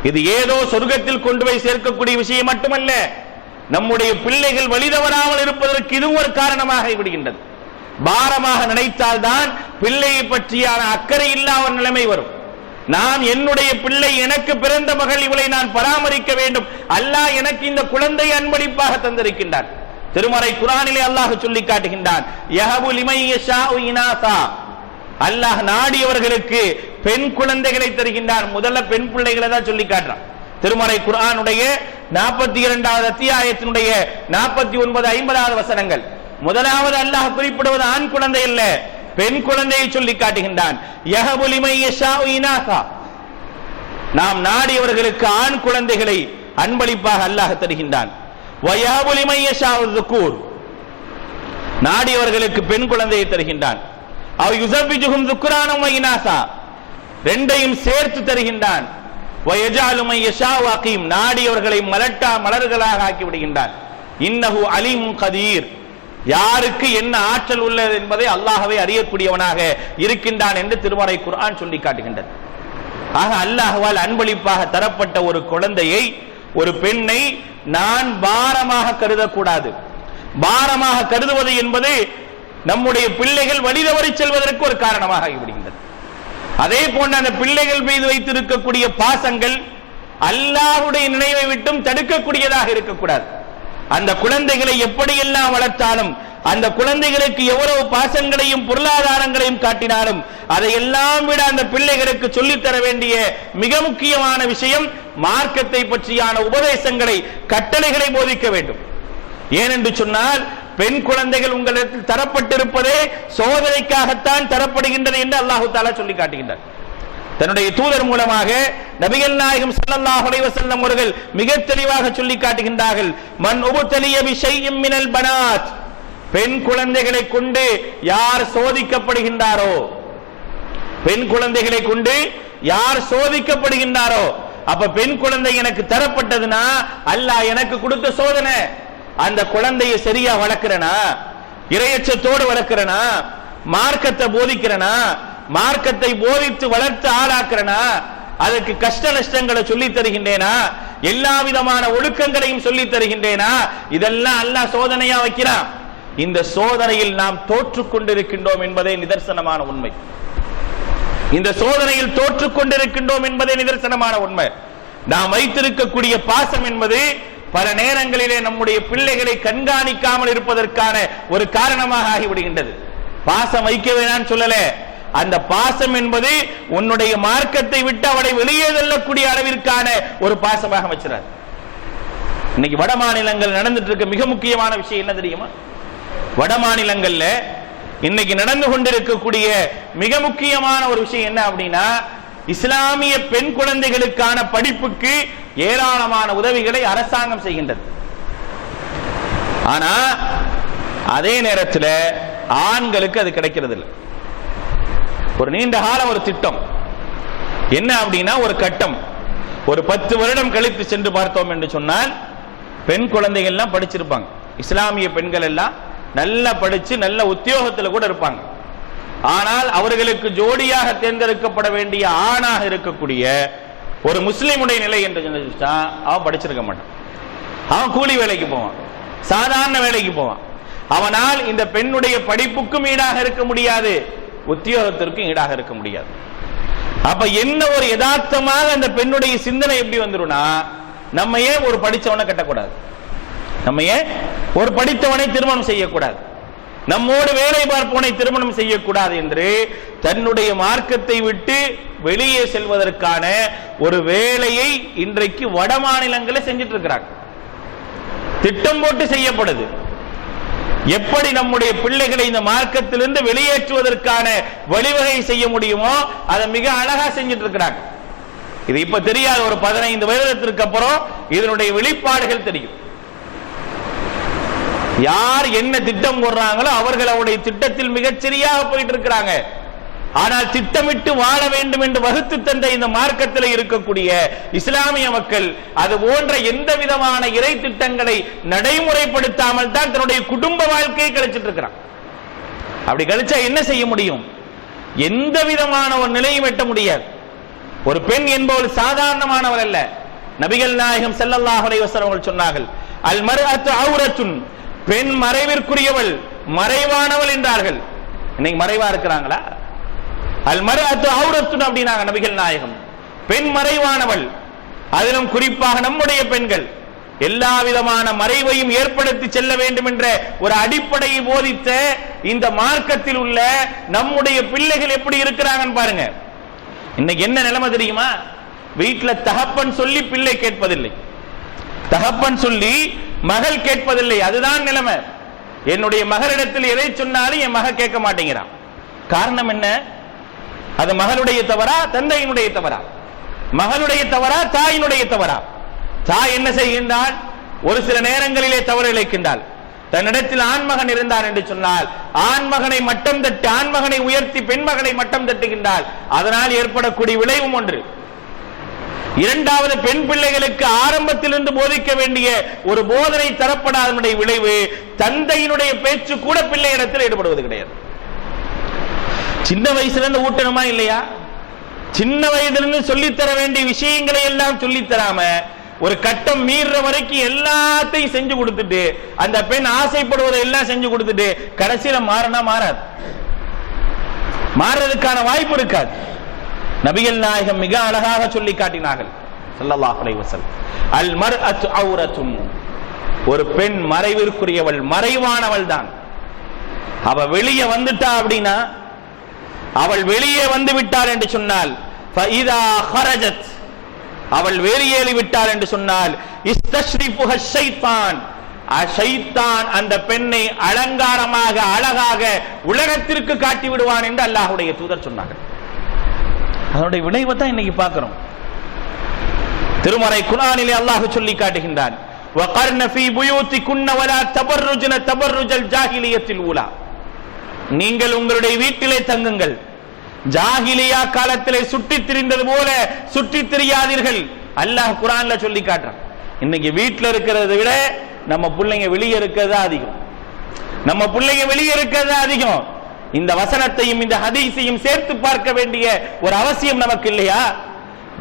இது ஏதோ சொர்க்கத்தில் கொண்டு போய் சேர்க்கக்கூடிய விஷயம் மட்டுமல்ல, நம்முடைய பிள்ளைகள் வழிதவறாமல் இருப்பதற்கு இதுவும் ஒரு காரணமாக விடுகின்றது. பாரமாக நினைத்தால்தான் பிள்ளையை பற்றியான அக்கறை இல்லாத நிலைமை வரும். நான் என்னுடைய பிள்ளை, எனக்கு பிறந்த மகள், இவளை நான் பராமரிக்க வேண்டும், அல்லாஹ் எனக்கு இந்த குழந்தை அன்பளிப்பாக தந்திருக்கின்றான். திருமறை குர்ஆனிலே அல்லாஹ் சொல்லி காட்டுகின்றான், யஹபு லிமன் யஷாஉ இனாஸா, அல்லாஹ் நாடியவர்களுக்கு பெண் குழந்தைகளை தருகின்றான். முதல்ல பெண் பிள்ளைகளை தான் சொல்லி காட்டுறான். திருமறை குர்ஆனுடைய 42வது அத்தியாயத்தினுடைய 49, 50வது வசனங்கள். முதலாவது அல்லாஹ் குறிப்பிடுவது ஆண் குழந்தை அல்ல, பெண் குழந்தையை சொல்லி காட்டுகின்றான். யஹபு லிமன் யஷாஉ இனாஸா, நாம் நாடியவர்களுக்கு ஆண் குழந்தைகளை அன்பளிப்பாக அல்லாஹ் தருகின்றான். நாடியவர்களுக்கு பெண் குழந்தையை தருகின்றான். ரெண்டையும் சேர்த்து தருகின்றான். நாடியவர்களை மலர்களாக ஆக்கி விடுகின்றான். இன்னஹு அலீமுன் கதீர், யாருக்கு என்ன ஆற்றல் உள்ளது என்பதை அல்லாஹ்வே அறியக்கூடியவனாக இருக்கின்றான் என்று திருமறை குர்ஆன் சொல்லி காட்டுகின்றது. ஆக அல்லாஹ்வால் அன்பளிப்பாக தரப்பட்ட ஒரு குழந்தையை, ஒரு பெண்ணை நான் பாரமாக கருதக்கூடாது. பாரமாக கருதுவது என்பது நம்முடைய பிள்ளைகள் வழிதவறி செல்வதற்கு ஒரு காரணமாக ஆகிவிடுகின்றது. அதே போன்ற அந்த பிள்ளைகள் மீது வைத்திருக்கக்கூடிய பாசங்கள் அல்லாஹ்வுடைய நினைவை விட்டும் தடுக்கக்கூடியதாக இருக்கக்கூடாது. அந்த குழந்தைகளை எப்படியெல்லாம் வளர்த்தாலும், அந்த குழந்தைகளுக்கு எவ்வளவு பாசங்களையும் பொருளாதாரங்களையும் காட்டினாலும், அதையெல்லாம் விட அந்த பிள்ளைகளுக்கு சொல்லித்தர வேண்டிய மிக முக்கியமான விஷயம் மார்க்கத்தை பற்றியான உபதேசங்களை, கட்டளைகளை போதிக்க வேண்டும். ஏனென்று சொன்னால் பெண் குழந்தைகள் உங்களிடத்தில் தரப்பட்டிருப்பதே சோதனைக்காகத்தான் தரப்படுகின்றது என்று அல்லாஹு தஆலா சொல்லி காட்டுகின்றார். தன்னுடைய தூதர் மூலமாக நபிகள் நாயகம் ஸல்லல்லாஹு அலைஹி வஸல்லம் அவர்கள் மிக தெளிவாக சொல்லி காட்டுகின்றார்கள். மன் உபதலிய பிஷைஇம் மினல் பனாத், பெண் குழந்தைகளை கொண்டு யார் சோதிக்கப்படுகின்றாரோ, பெண் குழந்தைகளை கொண்டு யார் சோதிக்கப்படுகின்றாரோ, அப்ப பெண் குழந்தை எனக்கு தரப்பட்டதுனா அல்லாஹ் எனக்கு கொடுத்த சோதனை. அந்த குழந்தையை சரியா வளர்க்கிறனா, இறையச்சத்தோடு வளர்க்கிறனா, மார்க்கத்தை போதிக்கிறனா, மார்க்கத்தை போதித்து வளர்த்து ஆளாக்குறனா, அதற்கு கஷ்ட நஷ்டங்களை சொல்லி தருகின்றேனா, எல்லா விதமான ஒழுக்கங்களையும் சொல்லி தருகின்றேனா, இதெல்லாம் அல்லாஹ் சோதனையா வைக்கிறான். இந்த சோதனையில் நாம் தோற்றுக் கொண்டிருக்கின்றோம் என்பதே நிதர்சனமான உண்மை. இந்த சோதனையில் தோற்றுக் கொண்டிருக்கின்றோம் என்பதே நிதர்சனமான உண்மை. நாம் வைத்திருக்கக்கூடிய பாசம் என்பது பல நேரங்களிலே நம்முடைய பிள்ளைகளை கண்காணிக்காமல் இருப்பதற்கான ஒரு காரணமாக ஆகிவிடுகின்றது. பாசம் வைக்க வேணான்னு சொல்லல, அந்த பாசம் என்பது உன்னுடைய மார்க்கத்தை விட்டு அவளை வெளியே தள்ளக்கூடிய அளவிற்கான ஒரு பாசமாக வச்சிடாது. இன்னைக்கு வட மாநிலங்கள் நடந்துட்டு இருக்க மிக முக்கியமான விஷயம் என்ன தெரியுமா? வட மாநிலங்கள்ல இன்னைக்கு நடந்து கொண்டிருக்கக்கூடிய மிக முக்கியமான ஒரு விஷயம் என்ன அப்படின்னா, இஸ்லாமிய பெண் குழந்தைகளுக்கான படிப்புக்கு ஏராளமான உதவிகளை அரசாங்கம் செய்கின்றது. ஆனா அதே நேரத்தில் ஆண்களுக்கு அது கிடைக்கிறது இல்லை. ஒரு நீண்ட கால ஒரு திட்டம் என்ன அப்படின்னா, ஒரு கட்டம் ஒரு 10 வருடம் கழித்து சென்று பார்த்தோம் என்று சொன்னால், பெண் குழந்தைகள் எல்லாம் படிச்சிருப்பாங்க. இஸ்லாமிய பெண்கள் எல்லாம் நல்லா படிச்சு நல்ல உத்தியோகத்தில் கூட இருப்பாங்க. ஆனால் அவர்களுக்கு ஜோடியாக தேர்ந்தெடுக்கப்பட வேண்டிய ஆணாக இருக்கக்கூடிய ஒரு முஸ்லிமுடைய நிலை என்று சொன்னா, அவன் படிச்சிருக்க மாட்டான். அவன் கூலி வேலைக்கு போவான், சாதாரண வேலைக்கு போவான். அவனால் இந்த பெண்ணுடைய படிப்புக்கும் ஈடாக இருக்க முடியாது, உத்தியோகத்திற்கும் ஈடாக இருக்க முடியாது. அப்ப என்ன ஒரு யதார்த்தமாக அந்த பெண்ணுடைய சிந்தனை எப்படி வந்துரும்னா, நம்ம ஏன் ஒரு படித்தவனை கட்டக்கூடாது, நம்ம ஏன் ஒரு படித்தவனை திருமணம் செய்யக்கூடாது, நம்மோடு வேலை பார்ப்பவனை திருமணம் செய்யக்கூடாது என்று தன்னுடைய மார்க்கத்தை விட்டு வெளியே செல்வதற்கான ஒரு வேலையை இன்றைக்கு வட மாநிலங்களில் செஞ்சிட்டு இருக்கிறாங்க. திட்டம் போட்டு செய்யப்படுது. எப்படி நம்முடைய பிள்ளைகளை இந்த மார்க்கத்திலிருந்து வெளியேற்றுவதற்கான வழிவகை செய்ய முடியுமோ அதை மிக அழகா செஞ்சிட்டு இருக்கிறாங்க. இது இப்ப தெரியாது, ஒரு 15 வருடத்திற்கு அப்புறம் இதனுடைய வெளிப்பாடுகள் தெரியும். யார் என்ன திட்டம் போடுறாங்களோ அவர்கள் அவருடைய திட்டத்தில் மிகச்சரியாக போயிட்டு இருக்கிறாங்க. ஆனால் திட்டமிட்டு வாழ வேண்டும் என்று வகுத்து தந்த இந்த மார்க்கத்தில் இருக்கக்கூடிய இஸ்லாமிய மக்கள் அது போன்ற எந்த விதமான இறை திட்டங்களை நடைமுறைப்படுத்தாமல் தான் தன்னுடைய குடும்ப வாழ்க்கையை கழிச்சிட்டு இருக்கிறான். அப்படி கழிச்சா என்ன செய்ய முடியும்? எந்த விதமான ஒரு நிலையும் எட்ட முடியாது. ஒரு பெண் என்பவள் சாதாரணமானவள் அல்ல. நபிகள் நாயகம் ஸல்லல்லாஹு அலைஹி வஸல்லம் அவர்கள் சொன்னார்கள், அல் மர்அத்து ஔரத்துன், பெண் மறைவிற்குரியவள், மறைவானவள் என்றார்கள். இன்னைக்கு மறைவா இருக்கிறாங்களா? அல் மர்அத்து ஔரத்துன் அப்படினாங்க நபிகள் நாயகம். பெண் மறைவானவள். அதிலும் குறிப்பாக நம்முடைய பெண்கள் எல்லா விதமான மறைவையும் ஏற்படுத்தி செல்ல வேண்டும் என்ற ஒரு அடிப்படையை போதித்த இந்த மார்க்கத்தில் உள்ள நம்முடைய பிள்ளைகள் எப்படி இருக்கிறாங்கன்னு பாருங்க. இன்னைக்கு என்ன நிலைமை தெரியுமா? வீட்டில் தகப்பன் சொல்லி பிள்ளை கேட்பதில்லை, தகப்பன் சொல்லி மகள் கேட்பதில்லை. அதுதான் நிலைமை. என்னுடைய மகளிடத்தில் எதை சொன்னாலும் என் மக கேட்க மாட்டேங்கிறான். காரணம் என்ன? அது மகளுடைய தவறா, தந்தையினுடைய தவறா? மகளுடைய தவறா தாயினுடைய தவறா? தாய் என்ன செய்கின்றாள்? ஒரு சில நேரங்களிலே தவறு இழைக்கின்றாள். தன்னிடத்தில் ஆண்மகன் இருந்தான் என்று சொன்னால் ஆண்மகனை மட்டம் தட்டி, ஆண்மகனை உயர்த்தி பெண்மகனை மட்டம் தட்டுகின்றாள். அதனால் ஏற்படக்கூடிய விளைவும் ஒன்று. இரண்டாவது, பெண் பிள்ளைகளுக்கு ஆரம்பத்திலிருந்து போதிக்க வேண்டிய ஒரு போதனை தரப்படாதனுடைய விளைவு தந்தையினுடைய பேச்சு கூட பிள்ளை இடத்தில் ஈடுபடுவது கிடையாது. சின்ன வயசுல இருந்து ஊட்டணுமா இல்லையா? சின்ன வயதிலிருந்து சொல்லித்தர வேண்டிய விஷயங்களை எல்லாம் சொல்லித்தராம ஒரு கட்டம் மீற வரைக்கும் எல்லாத்தையும் செஞ்சு கொடுத்துட்டு அந்த பெண் ஆசைப்படுவதை எல்லாம் செஞ்சு கொடுத்துட்டு கடைசியில மாறினா மாறாது, மாறுறதுக்கான வாய்ப்பு இருக்காது. நபிகள் நாயகம் மிக அழகாக சொல்லி காட்டினார்கள் ஸல்லல்லாஹு அலைஹி வஸல்லம், அல் மர்அத்து ஔரத்துன், ஒரு பெண் மறைவிற்குரியவள், மறைவானவள் தான். அவ வெளியே வந்துட்டா அப்படின்னா, அவள் வெளியே வந்து விட்டாள் என்று சொன்னால், ஃபஇதா ஹரஜத், அவள் வெளியேறி விட்டாள் என்று சொன்னால், இஸ்தஷ்ரிஃபுஹ ஷைத்தான், ஷைத்தான் அந்த பெண்ணை அலங்காரமாக அழகாக உலகத்திற்கு காட்டி விடுவான் என்று அல்லாஹ்வுடைய தூதர் சொன்னார்கள். அதனுடைய விளைவை தான் இன்னைக்கு பார்க்கிறோம். திருமறை குர்ஆனிலே அல்லாஹ் சொல்லி காட்டுகின்றான், வகர்ன ஃபீ புயூத்திகுன்ன வலா தபர்ருஜ்ன தபர்ருஜல் ஜாஹிலியத்தில் ஊலா, நீங்கள் உங்களுடைய வீட்டிலே தங்குங்கள், ஜாஹிலியா காலத்திலே சுற்றித் திரிந்தது போல சுற்றித் திரியாதீர்கள். அல்லாஹ் குர்ஆன்ல சொல்லி காட்டுறான். இன்னைக்கு வீட்டில் இருக்கிறதை விட நம்ம பிள்ளைங்க வெளியே இருக்கிறது அதிகம், நம்ம பிள்ளைங்க வெளியே இருக்கிறது அதிகம். இந்த வசனத்தையும் இந்த ஹதீஸையும் சேர்த்து பார்க்க வேண்டிய ஒரு அவசியம் நமக்கு இல்லையா?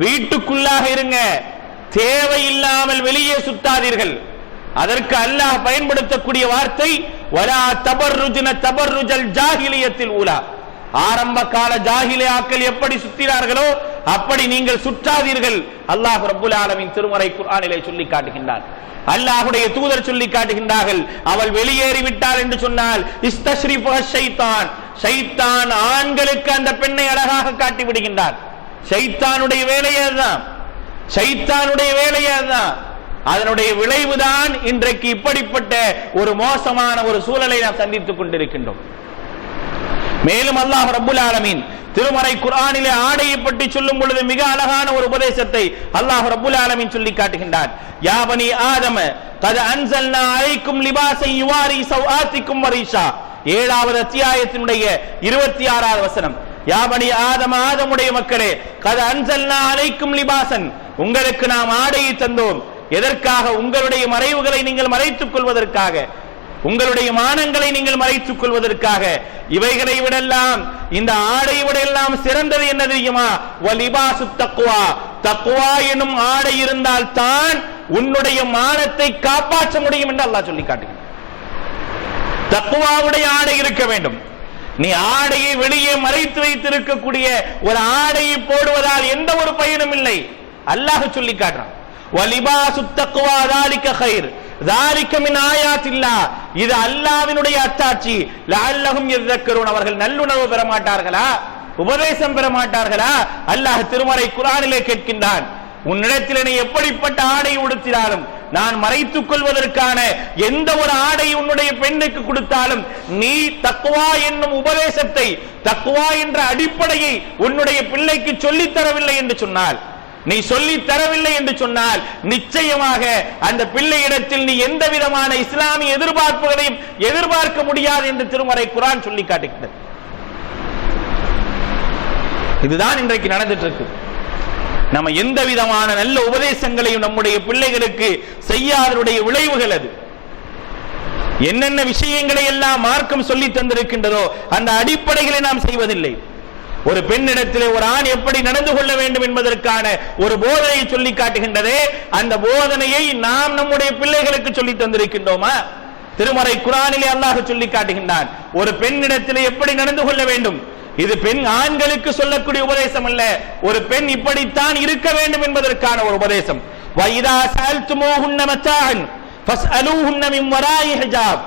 வீட்டுக்குள்ளாக இருங்க, தேவையில்லாமல் வெளியே சுத்தாதீர்கள். அதற்கு அல்லாஹ் பயன்படுத்தக்கூடிய வார்த்தை வலா தபர்ருஜ்ன தபர்ருஜல் ஜாஹிலியத்தில் ஊலா, ஆரம்ப கால ஜாஹிலியாக்கள் எப்படி சுத்தினார்களோ அப்படி நீங்கள் சுற்றாதீர்கள். அல்லாஹ் ரப்புல் ஆலமீன் திருமறை குர்ஆனிலே சொல்லி காட்டுகின்றான். அல்லாஹ்வுடைய தூதர் சொல்லி காட்டுகின்றார்கள், அவள் வெளியேறி விட்டாள் என்று சொன்னால் இஸ்தஷ்ரிஃபுஹ ஷைத்தான், ஷைத்தான் ஆண்களுக்கு அந்த பெண்ணை அழகாக காட்டி விடுகின்றார். ஷைத்தானுடைய வேலையே அதுதான், ஷைத்தானுடைய வேலையே அதுதான். அதனுடைய விளைவுதான் இன்றைக்கு இப்படிப்பட்ட ஒரு மோசமான ஒரு சூழலை நாம் சந்தித்துக் கொண்டிருக்கின்றோம். மேலும் அல்லாஹ் ரப்புல் ஆலமீன் திருமறை குர்ஆனிலே ஆடையை பற்றி சொல்லும் பொழுது மிக அழகான ஒரு உபதேசத்தை அல்லாஹ் ரப்புல் ஆலமீன் சொல்லி காட்டுகின்றான். யா பனி ஆதம கத் அன்ஸல்னா அலைக்கும் லிபாஸன் யுவாரி சௌஆத்திக்கும் வரீஷா, 7வது அத்தியாயத்தினுடைய 26வது வசனம். யா பனி ஆதம, ஆதமுடைய மக்களே, கத் அன்ஸல்னா அலைக்கும் லிபாஸன், உங்களுக்கு நாம் ஆடையை தந்தோம். எதற்காக? உங்களுடைய மறைவுகளை நீங்கள் மறைத்துக் கொள்வதற்காக, உங்களுடைய மானங்களை நீங்கள் மறைத்துக் கொள்வதற்காக. இவைகளை விடெல்லாம், இந்த ஆடையை விடெல்லாம் சிறந்தது என்ன தெரியுமா? வலிபாசு தக்வா, தக்வா எனும் ஆடை இருந்தால் தான் உன்னுடைய மானத்தை காப்பாற்ற முடியும் என்று அல்லாஹ் சொல்லி காட்டுகிறான். தக்வாவுடைய ஆடை இருக்க வேண்டும். நீ ஆடையை வெளியே மறைத்து வைத்திருக்கக்கூடிய ஒரு ஆடையை போடுவதால் எந்த ஒரு பயனும் இல்லை. அல்லாஹ் சொல்லி காட்டுறான், வலிபாசு தக்வா ذلك خير ذلك من آيات الله, இது அல்லாஹ்வினுடைய அத்தாட்சி. லஅல்லஹும் யذكرون, அவர்கள் நல்லுணர்வு பெற மாட்டார்களா, உபதேசம் பெற மாட்டார்களா? அல்லாஹ் திருமறை குர்ஆனிலே கேட்கின்றான், உன்னிடத்தில் நீ எப்படிப்பட்ட ஆடை உடுத்தினாலும், நான் மறைத்துக் கொள்வதற்கான எந்த ஒரு ஆடை உன்னுடைய பெண்ணுக்கு கொடுத்தாலும், நீ தக்வா என்னும் உபதேசத்தை, தக்வா என்ற அடிப்படையை உன்னுடைய பிள்ளைக்கு சொல்லித் தரவில்லை என்று சொன்னால், நீ சொல்லி தரவில்லை என்று சொன்னால் நிச்சயமாக அந்த பிள்ளையிடத்தில் நீ எந்த விதமான இஸ்லாமிய எதிர்பார்ப்புகளையும் எதிர்பார்க்க முடியாது என்று திருமறை குர்ஆன் சொல்லி காட்டுகிறது. இதுதான் இன்றைக்கு நடந்துட்டு இருக்கு. நம்ம எந்த விதமான நல்ல உபதேசங்களையும் நம்முடைய பிள்ளைகளுக்கு செய்யாதனுடைய விளைவுகள் அது. என்னென்ன விஷயங்களை எல்லாம் மார்க்கம் சொல்லி தந்திருக்கின்றதோ அந்த அடிப்படைகளை நாம் செய்வதில்லை. ஒரு பெண்ணிடத்திலே ஒரு ஆண் எப்படி நடந்து கொள்ள வேண்டும் என்பதற்கான ஒரு போதனையை சொல்லி காட்டுகின்றதே, அந்த போதனையை நாம் நம்முடைய பிள்ளைகளுக்கு சொல்லி தந்திருக்கின்றோமா? திருமறை குர்ஆனிலே அல்லாஹ் சொல்லி காட்டுகின்றான், ஒரு பெண்ணிடத்திலே எப்படி நடந்து கொள்ள வேண்டும். இது பெண் ஆண்களுக்கு சொல்லக்கூடிய உபதேசம் அல்ல, ஒரு பெண் இப்படித்தான் இருக்க வேண்டும் என்பதற்கான ஒரு உபதேசம். வைதா சஅல்துமூஹுன்ன மத்ஆன் ஃபஸ்அலூஹுன்ன மின் வராஇ ஹிஜாப்,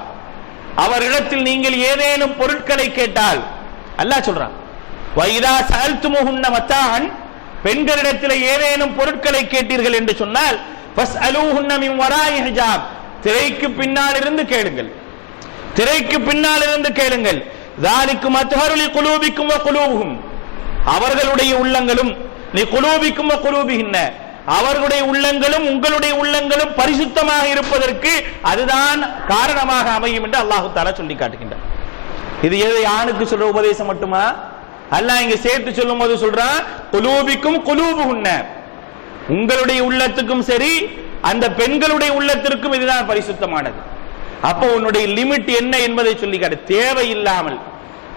அவரிடத்தில் நீங்கள் ஏதேனும் பொருட்களை கேட்டால், அல்லாஹ் சொல்றான், வைதா சஅல்துமூஹுன்ன மத்ஆன், பெண்களிடத்தில் ஏதேனும் பொருட்களை கேட்டீர்கள் என்று சொன்னால், ஃபஸ்அலூஹுன்ன மின் வராஇ ஹிஜாப், திரைக்கு பின்னால் இருந்து கேளுங்கள், திரைக்கு பின்னால் இருந்து கேளுங்கள். ذَلِكُمْ أَطْهَرُ لِقُلُوبِكُمْ وَقُلُوبُهُمْ, அவர்களுடைய உள்ளங்களும் நீ குலூபிக்கும் குலூபிகின்ன, அவர்களுடைய உள்ளங்களும் உங்களுடைய உள்ளங்களும் பரிசுத்தமாக இருப்பதற்கு அதுதான் காரணமாக அமையும் என்று அல்லாஹு தஆலா சொல்லி காட்டுகின்றார். இது எது ஆணுக்கு சொல்ற உபதேசம் மட்டுமா? அல்லாஹ் இங்க சேர்த்து சொல்லும் போது சொல்றான் குலூபிக்கும் குலூபுஹுன்ன, உங்களுடைய உள்ளத்துக்கும் சரி அந்த பெண்களுடைய உள்ளத்திற்கும் இதுதான் பரிசுத்தமானது. அப்போ உன்னுடைய லிமிட் என்ன என்பதை சொல்லி காட்டு.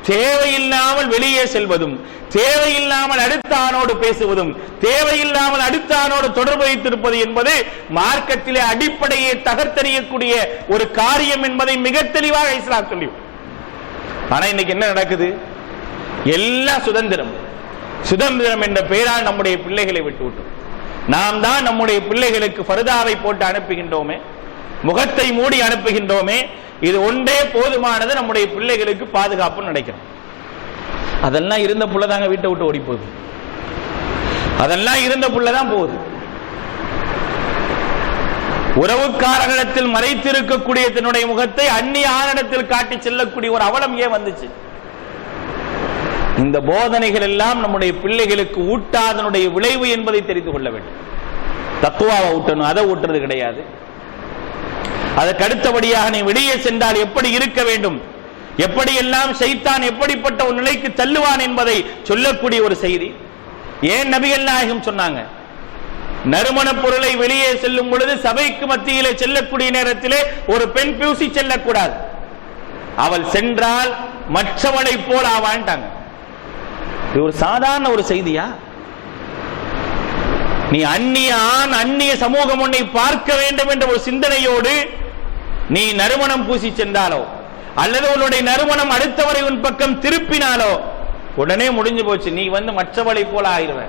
தேவையில்லாமல் வெளியே செல்வதும், தேவையில்லாமல் அடுத்த ஆணோடு பேசுவதும், தேவையில்லாமல் அடுத்த ஆணோடு தொடர்பு வைத்திருப்பது என்பது மார்க்கத்திலே அடிப்படையை தகர்த்தெறியக்கூடிய ஒரு காரியம் என்பதை மிக தெளிவாக இஸ்லாம் சொல்லி. ஆனா இன்னைக்கு என்ன நடக்குது? எல்லா சுதந்திரம் என்ற பெயரால் நம்முடைய பிள்ளைகளை விட்டுவிட்டோம். நாம் தான் நம்முடைய பிள்ளைகளுக்கு ஃபர்தாவை போட்டு அனுப்புகின்றோமே, முகத்தை மூடி அனுப்புகின்றோமே. இது ஒன்றே போதுமானது நம்முடைய பிள்ளைகளுக்கு பாதுகாப்பு நினைக்கிறோம். அதெல்லாம் இருந்த புள்ளதாங்க வீட்டை விட்டு ஓடி போகுது. அதெல்லாம் இருந்த புள்ளதான் போகுது. உறவுக்காரர்களிடத்தில் மறைத்திருக்கக்கூடிய தன்னுடைய முகத்தை அந்நிய ஆணிடத்தில் காட்டி செல்லக்கூடிய ஒரு அவலம் ஏன் வந்துச்சு? இந்த போதனைகள் எல்லாம் நம்முடைய பிள்ளைகளுக்கு ஊட்டாதனுடைய விளைவு என்பதை தெரிந்து கொள்ள வேண்டும். தக்குவாவை ஊட்டணும், அதை ஊட்டுறது கிடையாது. அதற்கு அடுத்தபடியாக நீ வெளியே சென்றால் எப்படி இருக்க வேண்டும், எப்படியெல்லாம் ஷைத்தான் எப்படிப்பட்ட ஒரு நிலைக்கு தள்ளுவான் என்பதை சொல்லக்கூடிய ஒரு செய்தி. ஏன் நபிகள் நாயகம் சொன்னாங்க, நறுமண பொருளை வெளியே செல்லும் பொழுது சபைக்கு மத்தியிலே செல்லக்கூடிய நேரத்திலே ஒரு பெண் பூசி செல்லக்கூடாது, அவள் சென்றால் மற்றவளை போல ஆவான்ட்டாங்க. இது ஒரு சாதாரண ஒரு செய்தியா? நீ அந்நிய சமூகம் உன்னை பார்க்க வேண்டும் என்ற ஒரு சிந்தனையோடு நீ நறுமணம் பூசி சென்றாலோ அல்லது உன்னுடைய நறுமணம் அடுத்தவரை உன் பக்கம் திருப்பினாலோ உடனே முடிஞ்சு போச்சு, நீ மற்றவளை போல ஆயிடுவ.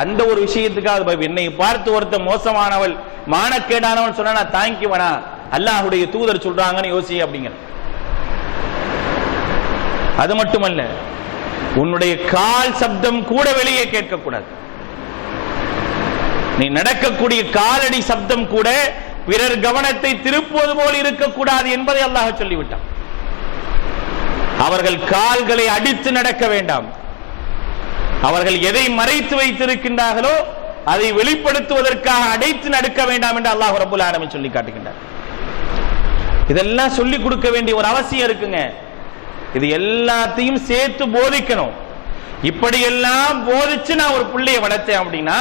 அந்த ஒரு விஷயத்துக்காக என்னை பார்த்து ஒருத்த மோசமானவள் மானக்கேடானவள் சொன்னா நான் தாங்கிக்குவனா? அல்லாஹ்வுடைய தூதர் சொல்றாங்கன்னு யோசி அப்படிங்கிற. அது மட்டுமல்ல, உன்னுடைய கால் சப்தம் கூட வெளியே கேட்கக்கூடாது. நீ நடக்கக்கூடிய காலடி சப்தம் கூட பிறர் கவனத்தை திருப்புவது போல் இருக்கக்கூடாது என்பதை அல்லாஹ் சொல்லிவிட்டான். அவர்கள் கால்களை அடித்து நடக்க வேண்டாம். அவர்கள் எதை மறைத்து வைத்திருக்கின்றார்களோ அதை வெளிப்படுத்துவதற்காக அடைத்து நடக்க வேண்டாம் என்று அல்லாஹ் ரப்பல் ஆலமீன் சொல்லி காட்டுகின்றார். இதெல்லாம் சொல்லிக் கொடுக்க வேண்டிய ஒரு அவசியம் இருக்குங்க. இது எல்லாத்தையும் சேர்த்து போதிக்கணும். இப்படியெல்லாம் போதிச்சு நான் ஒரு பிள்ளைய வளர்த்தேன் அப்படின்னா,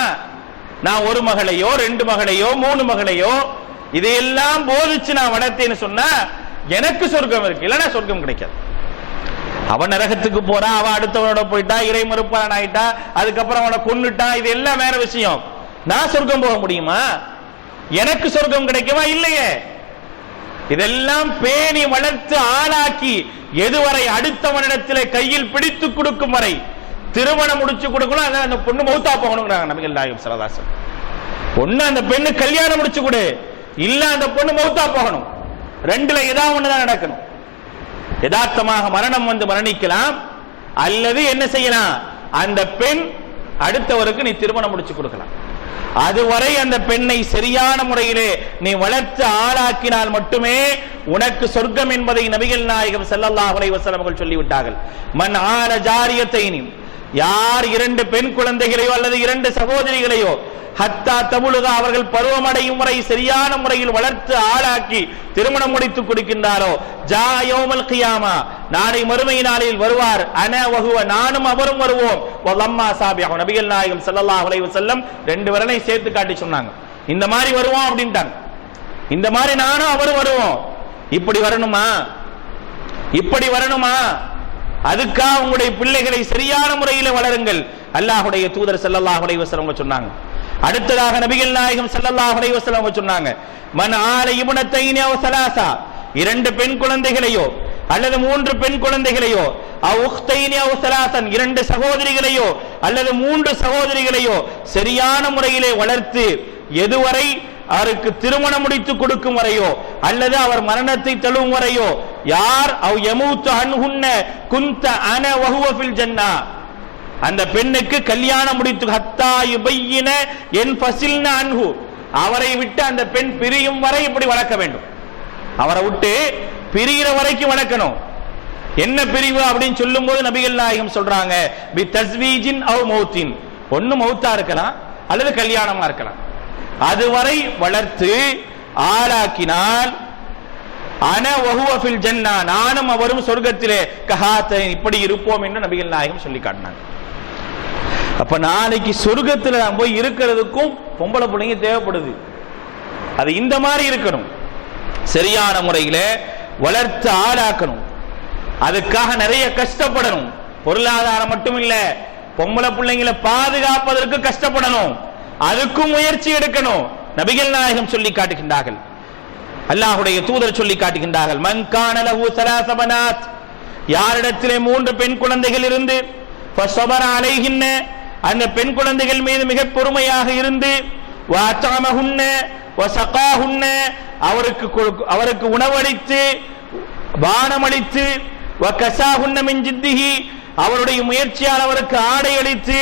நான் ஒரு மகளையோ 2 மகளையோ 3 மகளையோ இதையெல்லாம் போதிச்சு நான் வளர்த்தேன்னு சொன்னா எனக்கு சொர்க்கம் இருக்கு, இல்லைன்னா சொர்க்கம் கிடைக்காது. அவன் நரகத்துக்கு போறான், அவன் அடுத்தவனோட போயிட்டா, இறை மறுப்பாளன் ஆயிட்டா, அதுக்கப்புறம் அவனை கொன்னுட்டான், இது எல்லாம் வேற விஷயம். நான் சொர்க்கம் போக முடியுமா? எனக்கு சொர்க்கம் கிடைக்குமா? இல்லையே. இதெல்லாம் பேணி வளர்த்து ஆளாக்கி எதுவரை அடுத்தவனிடத்திலே கையில் பிடித்து கொடுக்கும் வரை திருமணம் முடிச்சு கொடுக்கணும். அதான் அந்த பொண்ணு மௌத்தா போகணுங்கிறாங்க நபிகள் நாயகம் ஸல்லல்லாஹு அலைஹி வஸல்லம். ஒண்ணு அந்த பெண்ணு கல்யாணம் முடிச்சு கொடு, இல்ல அந்த பொண்ணு மௌத்தா போகணும். ரெண்டுல ஏதாவது ஒண்ணுதான் நடக்கணும். யதார்த்தமாக மரணம் மரணிக்கலாம், அல்லது என்ன செய்யலாம், அந்த பெண் அடுத்தவருக்கு நீ திருமணம் முடிச்சு கொடுக்கலாம். அதுவரை அந்த பெண்ணை சரியான முறையிலே நீ வளர்த்து ஆளாக்கினால் மட்டுமே உனக்கு சொர்க்கம் என்பதை நபிகள் நாயகம் ஸல்லல்லாஹு அலைஹி வஸல்லம் அவர்கள் சொல்லிவிட்டார்கள். மன் ஆல ஜாரியத்தைனி, யார் 2 பெண் குழந்தைகளையோ அல்லது 2 சகோதரிகளையோ ஹத்தா தபுலுக, அவர்கள் பருவமடையும் வரை சரியான முறையில் வளர்த்து ஆளாக்கி திருமணம் முடித்து கொடுக்கின்றாரோ, ஜா யௌமல் கியாமா, நாளை மறுமை நாளில் வருவார், அன வஹுவ, நானும் அவரும் வருவோம், வலம்மா சாபிஹு. நபிகள் நாயகம் ஸல்லல்லாஹு அலைஹி வஸல்லம் 2 விரலையும் சேர்த்து காட்டி சொன்னாங்க, இந்த மாதிரி வருவோம் அப்படின்ட்டாங்க. இந்த மாதிரி நானும் அவரும் வருவோம். இப்படி வரணுமா? அதுக்காக உங்களுடைய பிள்ளைகளை சரியான முறையில் வளருங்கள். அல்லாஹ்வுடைய தூதர் ஸல்லல்லாஹு அலைஹி வஸல்லம் சொன்னாங்க. அடுத்ததாக நபிகள் நாயகம் ஸல்லல்லாஹு அலைஹி வஸல்லம் சொன்னாங்க, மன் ஆல இப்னத்தைனி அவ் ஸலாஸா, 2 பெண் குழந்தைகளையோ அல்லது 3 பெண் குழந்தைகளையோ, அவ் உக்தைனி அவ் ஸலாஸன், 2 சகோதரிகளையோ அல்லது 3 சகோதரிகளையோ சரியான முறையிலே வளர்த்து எதுவரை அவருக்கு திருமணம் முடித்து கொடுக்கும் வரையோ அல்லது அவர் மரணத்தை தழுவும் வரையோ, யார் அவ் யமூத்து அன்ஹுன்ன குன்த அன வஹுவ ஃபில் ஜன்னah, அந்த பெண்ணுக்கு கல்யாணம் முடித்து ஹத்தா யுபையின யன்ஃபஸில்ன அன்ஹு, அவரை விட்டு அந்த பெண் பிரியும் வரை இப்படி வளர்க்க வேண்டும். அவரை விட்டு பிரிகிற வரைக்கும் வளர்க்கணும். என்ன பிரிவு அப்படின்னு சொல்லும் போது நபிகள் நாயகம் சொல்றாங்க, பி தஸ்வீஜின் அவ் மௌத்தின், ஒண்ணு மௌத்தா இருக்கலாம் அல்லது கல்யாணமா இருக்கலாம். அதுவரை வளர்த்து ஆளாக்கினால் அன வஹுவ ஃபில் ஜன்னா, நானும் அவரும் சொர்க்கத்திலே கஹாத்தைன் இப்படி இருப்போம் என்று நபிகள் நாயகம் சொல்லி காட்டினாங்க. அப்ப நாளைக்கு சொர்க்கத்தில் நான் போய் இருக்கிறதுக்கும் பொம்பளை பிள்ளைங்க தேவைப்படுது. அது இந்த மாதிரி இருக்கணும், சரியான முறையில வளர்த்து ஆளாக்கணும். அதுக்காக நிறைய கஷ்டப்படணும். பொருளாதாரம் மட்டும் இல்ல, பொம்பளை பிள்ளைங்களை பாதுகாப்பதற்கு கஷ்டப்படணும், அதுக்கும் முயற்சி எடுக்கணும். நபிகள் நாயகம் சொல்லி காட்டுகின்றார்கள், அல்லாஹ்வுடைய தூதர் சொல்லி காட்டுகின்றார்கள், மன் கான லஹு ஸலாஸ பனாத், யாரிடத்திலே 3 பெண் குழந்தைகள் இருந்து ஃபஸபர அலைஹின்ன, அந்த பெண் குழந்தைகள் மீது மிக பொறுமையாக இருந்து, வஅதமஹுன்ன வஸகாஹுன்ன, அவருக்கு உணவளித்து பானமளித்து, வகஸாஹுன்ன மின் ஜித்திஹி, அவருடைய முயற்சியால் அவருக்கு ஆடை அளித்து,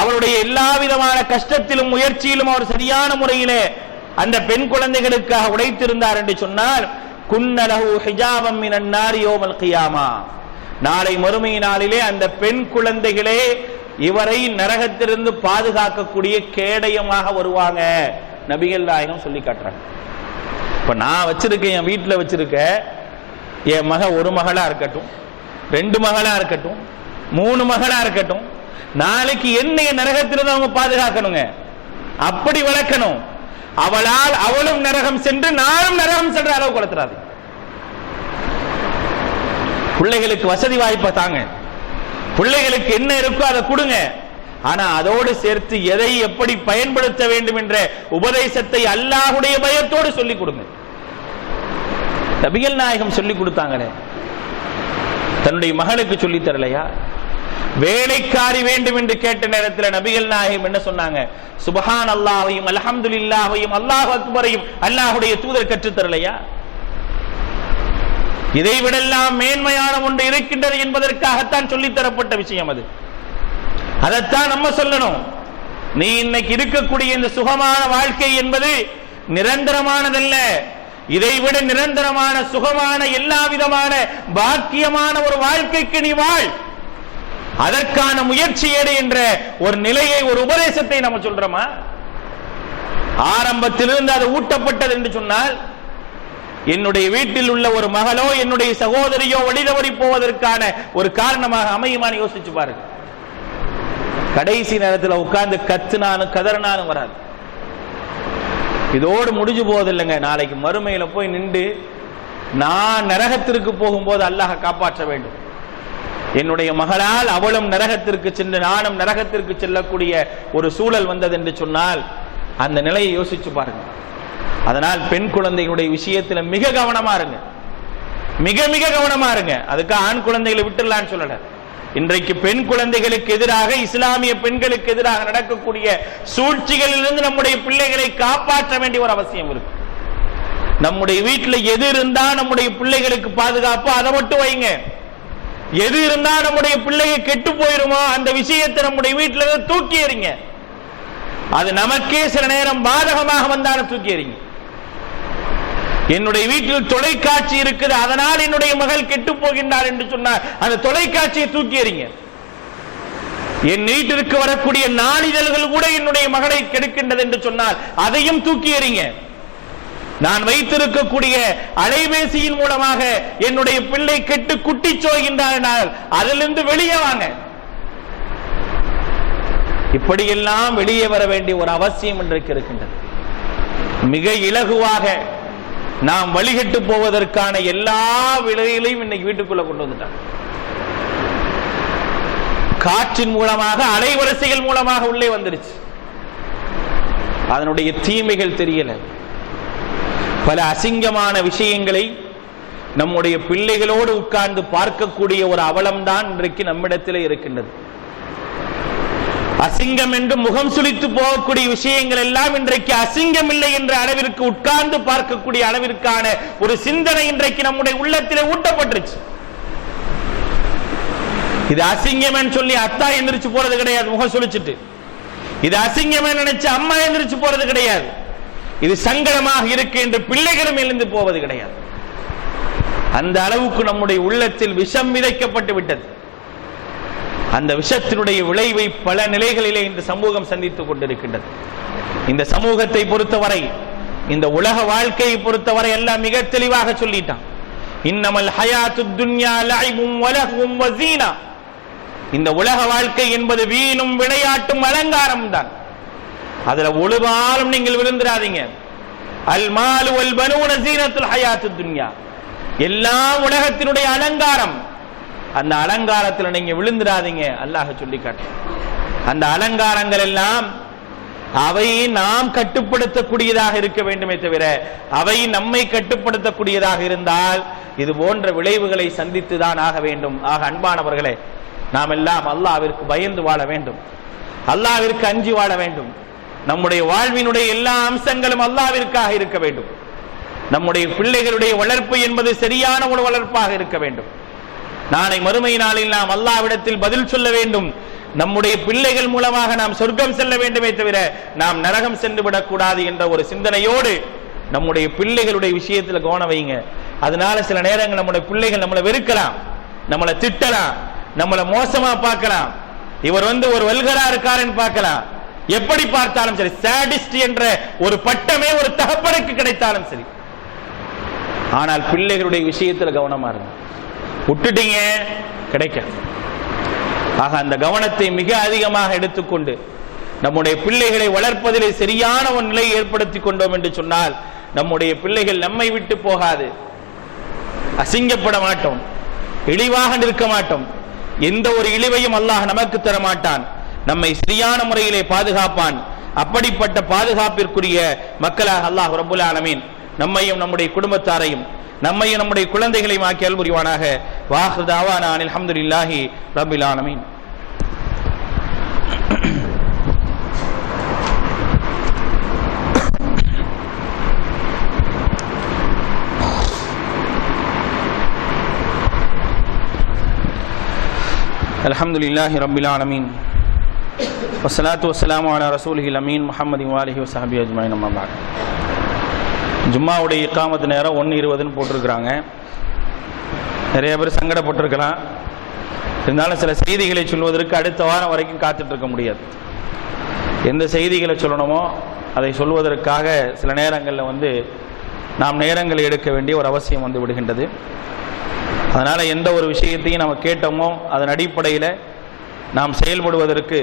அவருடைய எல்லா விதமான கஷ்டத்திலும் முயற்சியிலும் அவர் சரியான முறையிலே அந்த பெண் குழந்தைகளுக்காக உழைத்திருந்தார் என்று சொன்னால், குன்ன லஹு ஹிஜாபம் மினன் நாரி யௌமல் கியாமா, நாளை மறுமை நாளிலே அந்த பெண் குழந்தைகளே இவரை நரகத்திலிருந்து பாதுகாக்கக்கூடிய கேடயமாக வருவாங்க. நபிகள் நாயகம் சொல்லி காட்டுறாங்க. இப்ப நான் வச்சிருக்கேன், என் வீட்டில் வச்சிருக்க என் மக ஒரு மகளா இருக்கட்டும், 2 மகளா இருக்கட்டும், 3 மகளா இருக்கட்டும், நாளைக்கு என்னைய நரகத்திலிருந்து அவங்க பாதுகாக்கணுங்க. அப்படி வளர்க்கணும். அவளால் அவளும் நரகம் சென்று நானும் நரகம் சென்ற அளவு வளர்த்துறாது. பிள்ளைகளுக்கு வசதி வாய்ப்பை தாங்க, பிள்ளைகளுக்கு என்ன இருக்கோ அதை கொடுங்க. ஆனா அதோடு சேர்த்து எதை எப்படி பயன்படுத்த வேண்டும் என்ற உபதேசத்தை அல்லாஹ்வுடைய பயத்தோடு சொல்லிக் கொடுங்க. நபிகள் நாயகம் சொல்லிக் கொடுத்தாங்களே, தன்னுடைய மகளுக்கு சொல்லி தரலையா? வேலைக்காரி வேண்டும் என்று கேட்ட நேரத்தில் நபிகள் நாயகம் என்ன சொன்னாங்க? சுபஹான் அல்லாஹ்வையும் அல்ஹம்துலில்லாஹ்வையும் அல்லாஹு அக்பரையும் அல்லாஹ்வுடைய தூதர் கற்றுத் தரலையா? இதை விடெல்லாம் மேன்மையான ஒன்று இருக்கின்றது என்பதற்காகத்தான் சொல்லித் தரப்பட்ட விஷயம் அது. அதைத்தான் நம்ம சொல்லணும். நீ இன்னைக்கு இருக்கக்கூடிய இந்த சுகமான வாழ்க்கை என்பது நிரந்தரமானதல்ல. இதைவிட நிரந்தரமான சுகமான எல்லா விதமான பாக்கியமான ஒரு வாழ்க்கைக்கு நீ வாழ், அதற்கான முயற்சி எடு என்ற ஒரு நிலையை, ஒரு உபதேசத்தை நம்ம சொல்றோமா? ஆரம்பத்திலிருந்து அது ஊட்டப்பட்டது என்று சொன்னால், என்னுடைய வீட்டில் உள்ள ஒரு மகளோ என்னுடைய சகோதரியோ வழிதவறி போவதற்கான ஒரு காரணமாக அமையுமான்னு யோசிச்சு பாருங்க. கடைசி நேரத்தில் உட்கார்ந்து கத்துனாலும் கதறினாலும் வராது. இதோடு முடிஞ்சு போவதில்லைங்க. நாளைக்கு மறுமையில போய் நின்று நான் நரகத்திற்கு போகும்போது அல்லாஹ் காப்பாற்ற வேண்டும். என்னுடைய மகளால் அவளும் நரகத்திற்கு சென்று நானும் நரகத்திற்கு செல்லக்கூடிய ஒரு சூழல் வந்தது என்று சொன்னால் அந்த நிலையை யோசிச்சு பாருங்க. அதனால் பெண் குழந்தைகளுடைய விஷயத்தில் மிக கவனமா இருங்க, மிக மிக கவனமா இருங்க. அதுக்கு ஆண் குழந்தைகளை விட்டுலான்னு சொல்லல. இன்றைக்கு பெண் குழந்தைகளுக்கு எதிராக, இஸ்லாமிய பெண்களுக்கு எதிராக நடக்கக்கூடிய சூழ்ச்சிகளிலிருந்து நம்முடைய பிள்ளைகளை காப்பாற்ற வேண்டிய ஒரு அவசியம் இருக்கு. நம்முடைய வீட்டில் எது இருந்தா நம்முடைய பிள்ளைகளுக்கு பாதுகாப்பு அதை மட்டும் வைங்க. எது இருந்தா நம்முடைய பிள்ளைங்க கெட்டு போயிருமோ அந்த விஷயத்தை நம்முடைய வீட்டில் தூக்கி எறிங்க. அது நமக்கே சில நேரம் பாதகமாக வந்தாலும் தூக்கி எறிங்க. என்னுடைய வீட்டில் தொலைக்காட்சி இருக்குது, அதனால் என்னுடைய மகள் கெட்டு போகின்றார் என்று சொன்னார், அந்த தொலைக்காட்சியை தூக்கி எறிங்க. என் வீட்டிற்கு வரக்கூடிய நாளிதழ்கள் கூட என்னுடைய மகளை கெடுக்கின்றது என்று சொன்னால் அதையும் தூக்கி எறிங்க. நான் வைத்திருக்கக்கூடிய அலைபேசியின் மூலமாக என்னுடைய பிள்ளை கெட்டு குட்டி சோகின்றார், அதிலிருந்து வெளியே வாங்க. இப்படியெல்லாம் வெளியே வர வேண்டிய ஒரு அவசியம் இன்றைக்கு இருக்கின்றது. மிக இலகுவாக நாம் வழிகட்டு போவதற்கான எல்லா விலைகளையும் இன்னைக்கு வீட்டுக்குள்ள கொண்டு வந்துட்டாங்க. காற்றின் மூலமாக, அலைவரிசைகள் மூலமாக உள்ளே வந்துருச்சு. அதனுடைய தீமைகள் தெரியல. பல அசிங்கமான விஷயங்களை நம்முடைய பிள்ளைகளோடு உட்கார்ந்து பார்க்கக்கூடிய ஒரு அவலம்தான் இன்றைக்கு நம்மிடத்தில் இருக்கின்றது. அசிங்கம் என்று முகம் சுளித்து போகக்கூடிய விஷயங்கள் எல்லாம் இன்றைக்கு அசிங்கம் இல்லை என்ற அளவிற்கு உட்கார்ந்து பார்க்கக்கூடிய அளவிற்கான ஒரு சிந்தனை இன்றைக்கு நம்முடைய உள்ளத்திலே ஊட்டப்பட்டுருச்சு. இது அசிங்கம் சொல்லி அத்தா எந்திரிச்சு போறது கிடையாது, முகம் சுளிச்சுட்டு. இது அசிங்கம் நினைச்சு அம்மா எந்திரிச்சு போறது கிடையாது. இது சங்கடமாக இருக்கு என்று பிள்ளைகளும் எழுந்து போவது கிடையாது. அந்த அளவுக்கு நம்முடைய உள்ளத்தில் விஷம் விதைக்கப்பட்டு விட்டது. அந்த விஷத்தினுடைய விளைவை பல நிலைகளிலே இந்த சமூகம் சந்தித்துக் கொண்டிருக்கின்றது. இந்த சமூகத்தை பொறுத்தவரை, இந்த உலக வாழ்க்கையை பொறுத்தவரை எல்லாம் மிக தெளிவாக சொல்லிட்டான். இன்னமல் ஹயாத்துத் துன்யா லஐபும் வலஹும் வஸீனா. இந்த உலக வாழ்க்கை என்பது வீணும் விளையாட்டும் அலங்காரம் தான். அதுல ஒழுகாலும் நீங்கள் விழுந்துடாதீங்க. அல் மாலு வல் பனூன ஸீனத்துல் ஹயாத்துத் துன்யா. எல்லாம் உலகத்தினுடைய அலங்காரம். அந்த அலங்காரத்தில் நீங்க விழுந்துடாதீங்க. அல்லாஹ் சொல்லி காட்டு. அந்த அலங்காரங்கள் எல்லாம் அவை நாம் கட்டுப்படுத்தக்கூடியதாக இருக்க வேண்டுமே தவிர, அவை நம்மை கட்டுப்படுத்தக்கூடியதாக இருந்தால் இது போன்ற விளைவுகளை சந்தித்துதான் ஆக வேண்டும். ஆக அன்பானவர்களே, நாம் எல்லாம் அல்லாஹ்விற்கு பயந்து வாழ வேண்டும், அல்லாஹ்விற்கு அஞ்சி வாழ வேண்டும். நம்முடைய வாழ்வினுடைய எல்லா அம்சங்களும் அல்லாஹ்விற்காக இருக்க வேண்டும். நம்முடைய பிள்ளைகளுடைய வளர்ப்பு என்பது சரியான ஒரு வளர்ப்பாக இருக்க வேண்டும். நாளை மறுமை நாளில் நாம் அல்லாஹ்விடத்தில் பதில் சொல்ல வேண்டும். நம்முடைய பிள்ளைகள் மூலமாக நாம் சொர்க்கம் செல்ல வேண்டுமே தவிர நாம் நரகம் சென்று விடக்கூடாது என்ற ஒரு சிந்தனையோடு நம்முடைய பிள்ளைகளுடைய விஷயத்தில் கவனம் வைங்க. அதனால சில நேரங்கள் நம்முடைய பிள்ளைகள் நம்மளை வெறுக்கலாம், நம்மளை திட்டலாம், நம்மளை மோசமா பார்க்கலாம். இவர் ஒரு வல்கரா இருக்காருன்னு பார்க்கலாம். எப்படி பார்த்தாலும் சரி, சாடிஸ்ட் என்ற ஒரு பட்டமே ஒரு தகப்பனுக்கு கிடைத்தாலும் சரி. ஆனால் பிள்ளைகளுடைய விஷயத்தில் கவனமா இருங்க. விட்டுட்டீங்க கிடைக்காது. ஆக அந்த கவனத்தை மிக அதிகமாக எடுத்துக்கொண்டு நம்முடைய பிள்ளைகளை வளர்ப்பதிலே சரியான ஒரு நிலையை ஏற்படுத்தி கொண்டோம் என்று சொன்னால் நம்முடைய பிள்ளைகள் நம்மை விட்டு போகாது, அசிங்கப்பட மாட்டோம், இழிவாக நிற்க மாட்டோம். எந்த ஒரு இழிவையும் அல்லாஹ் நமக்கு தர மாட்டான். நம்மை சரியான முறையிலே பாதுகாப்பான். அப்படிப்பட்ட பாதுகாப்பிற்குரிய மக்களாக அல்லாஹ் ரப்புல் ஆலமீன் நம்மையும் நம்முடைய குடும்பத்தாரையும் நம்மையும் நம்முடைய குழந்தைகளையும் ஆக்கி அருள் புரிவானாக. வாஹிரு தஅவானா அனில் ஹம்துலில்லாஹி ரப்பில் ஆலமீன். அல்ஹம்துலில்லாஹி ரப்பில் ஆலமீன். வஸ்ஸலாத்து வஸ்ஸலாமு அலா ரசூலிஹில் அமீன் முஹம்மதின் வாலிஹி வஸஹ்பிஹி அஜ்மஈன். அம்மா பஅத். ஜும்மாவுடைய இக்காமத்து நேரம் 1:20 போட்டிருக்கிறாங்க. நிறைய பேர் சங்கடப்பட்டிருக்கலாம். இருந்தாலும் சில செய்திகளை சொல்வதற்கு அடுத்த வாரம் வரைக்கும் காத்துட்டு இருக்க முடியாது. எந்த செய்திகளை சொல்லணுமோ அதை சொல்வதற்காக சில நேரங்களில் நாம் நேரங்களை எடுக்க வேண்டிய ஒரு அவசியம் விடுகின்றது. அதனால் எந்த ஒரு விஷயத்தையும் நம்ம கேட்டோமோ அதன் அடிப்படையில் நாம் செயல்படுவதற்கு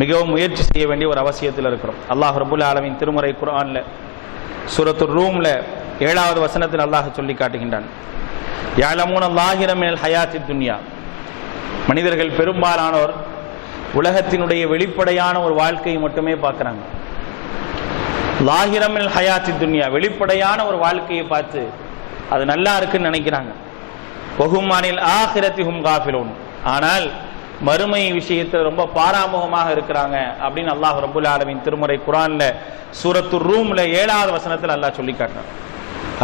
மிகவும் முயற்சி செய்ய வேண்டிய ஒரு அவசியத்தில் இருக்கிறோம். அல்லாஹ் ரப்புல் ஆலமீன் திருமறை குர்ஆன்ல சூரத்துர் ரூம்ல 7வது வசனத்தில் அல்லாஹ் சொல்லி காட்டுகின்றான். யஅலமூன லாஹிர மினல் ஹயாத்தித் துன்யா. மனிதர்கள் பெரும்பாலானோர் உலகத்தினுடைய வெளிப்படையான ஒரு வாழ்க்கையை மட்டுமே பார்க்குறாங்க. லாஹிர மினல் ஹயாத்தித் துன்யா, வெளிப்படையான ஒரு வாழ்க்கையை பார்த்து அது நல்லா இருக்குன்னு நினைக்கிறாங்க. வஹும் அனில் ஆகிரத்தி ஹும் காஃபிலூன். ஆனால் மறுமை விஷயத்தில் ரொம்ப பாராமுகமாக இருக்கிறாங்க அப்படின்னு அல்லாஹ் ரப்புல் ஆலமீன் திருமறை குர்ஆன்ல சூரத்துர் ரூம்ல 7வது வசனத்தில் அல்லாஹ் சொல்லி காட்டுறான்.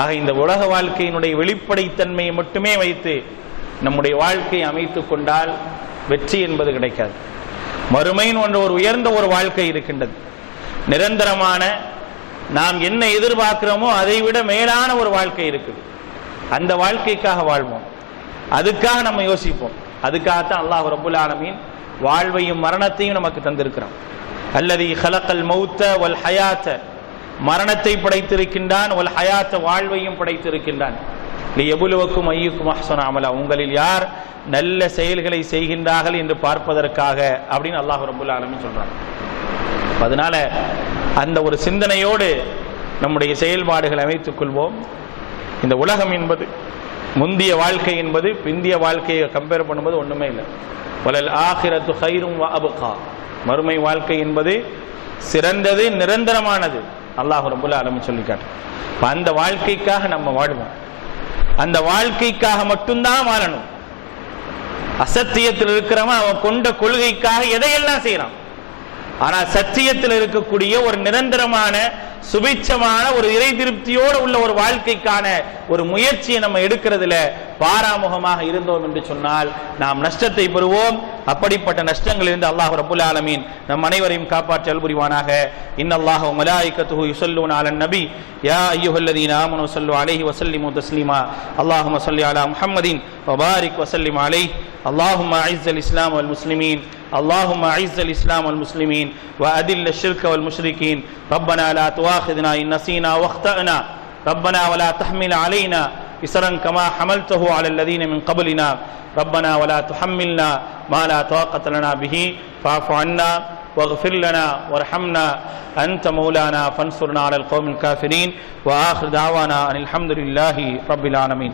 ஆக இந்த உலக வாழ்க்கையினுடைய வெளிப்படைத்தன்மையை மட்டுமே வைத்து நம்முடைய வாழ்க்கையை அமைத்துக் கொண்டால் வெற்றி என்பது கிடைக்காது. மறுமையின் ஒரு உயர்ந்த ஒரு வாழ்க்கை இருக்கின்றது. நிரந்தரமான, நாம் என்ன எதிர்பார்க்கிறோமோ அதை விட மேலான ஒரு வாழ்க்கை இருக்குது. அந்த வாழ்க்கைக்காக வாழ்வோம், அதுக்காக நம்ம யோசிப்போம். அதுக்காகத்தான் அல்லாஹ் ரப்புல் ஆலமீன் வாழ்வையும் மரணத்தையும் நமக்கு தந்திருக்கிறான். அல்லதி ஹலக்கல் மௌத்த வல் ஹயாத்த, மரணத்தை படைத்திருக்கின்றான், வல் ஹயாத்த வாழ்வையும் படைத்திருக்கின்றான். லியபுலுவக்கும் ஐயுக்கும் அஹ்ஸனு அமலா, உங்களில் யார் நல்ல செயல்களை செய்கின்றார்கள் என்று பார்ப்பதற்காக அப்படின்னு அல்லாஹ் ரப்புல் ஆலமீன் சொல்றான். அதனால அந்த ஒரு சிந்தனையோடு நம்முடைய செயல்பாடுகளை அமைத்துக் கொள்வோம். இந்த உலகம் என்பது, முந்திய வாழ்க்கை என்பது பிந்திய வாழ்க்கையை கம்பேர் பண்ணும்போது ஒண்ணுமே இல்லை. வலல் ஆகிரத்து கைரும் வ அபகா, மறுமை வாழ்க்கை என்பது சிறந்தது, நிரந்தரமானது. அல்லாஹ் ரப்புல் ஆலமீன் சொல்லி காட்டு. அந்த வாழ்க்கைக்காக நம்ம வாழுவோம், அந்த வாழ்க்கைக்காக மட்டும்தான் வாழணும். அசத்தியத்தில் இருக்கிறவன் அவன் கொண்ட கொள்கைக்காக எதையெல்லாம் செய்யறான். ஆனா சத்தியத்தில் இருக்கக்கூடிய ஒரு நிரந்தரமான சுபிட்சமான ஒரு இறை திருப்தியோடு உள்ள ஒரு வாழ்க்கைக்கான ஒரு முயற்சியை நம்ம எடுக்கிறதுல பாராமுகமாக இருந்தோம் என்று சொன்னால் நாம் நஷ்டத்தை பெறுவோம். அப்படிப்பட்ட நஷ்டங்களிலிருந்து அல்லாஹ் ரப்புல் ஆலமீன் நம் அனைவரையும் காப்பாற்றி அருள் புரிவானாக. இன்னல்லாஹு வ மலாயிகத்துஹு யுஸல்லூன அலன் நபி யா அய்யுஹல்லதீன ஆமனூ ஸல்லு அலைஹி வஸல்லிமு தஸ்லீமா. அல்லாஹும்ம ஸல்லி அலா முஹம்மதின் வ பாரிக் வ ஸல்லிம் அலைஹி اللهم أعز الإسلام والمسلمين اللهم أعز الإسلام والمسلمين وأذل الشرك والمشركين ربنا لا تؤاخذنا إن نسينا واخطأنا ربنا ولا تحمل علينا إصرا كما حملته على الذين من قبلنا ربنا ولا تحملنا ما لا طاقة لنا به فاعف عنا واغفر لنا وارحمنا أنت مولانا فانصرنا على القوم الكافرين وآخر دعوانا أن الحمد لله رب العالمين.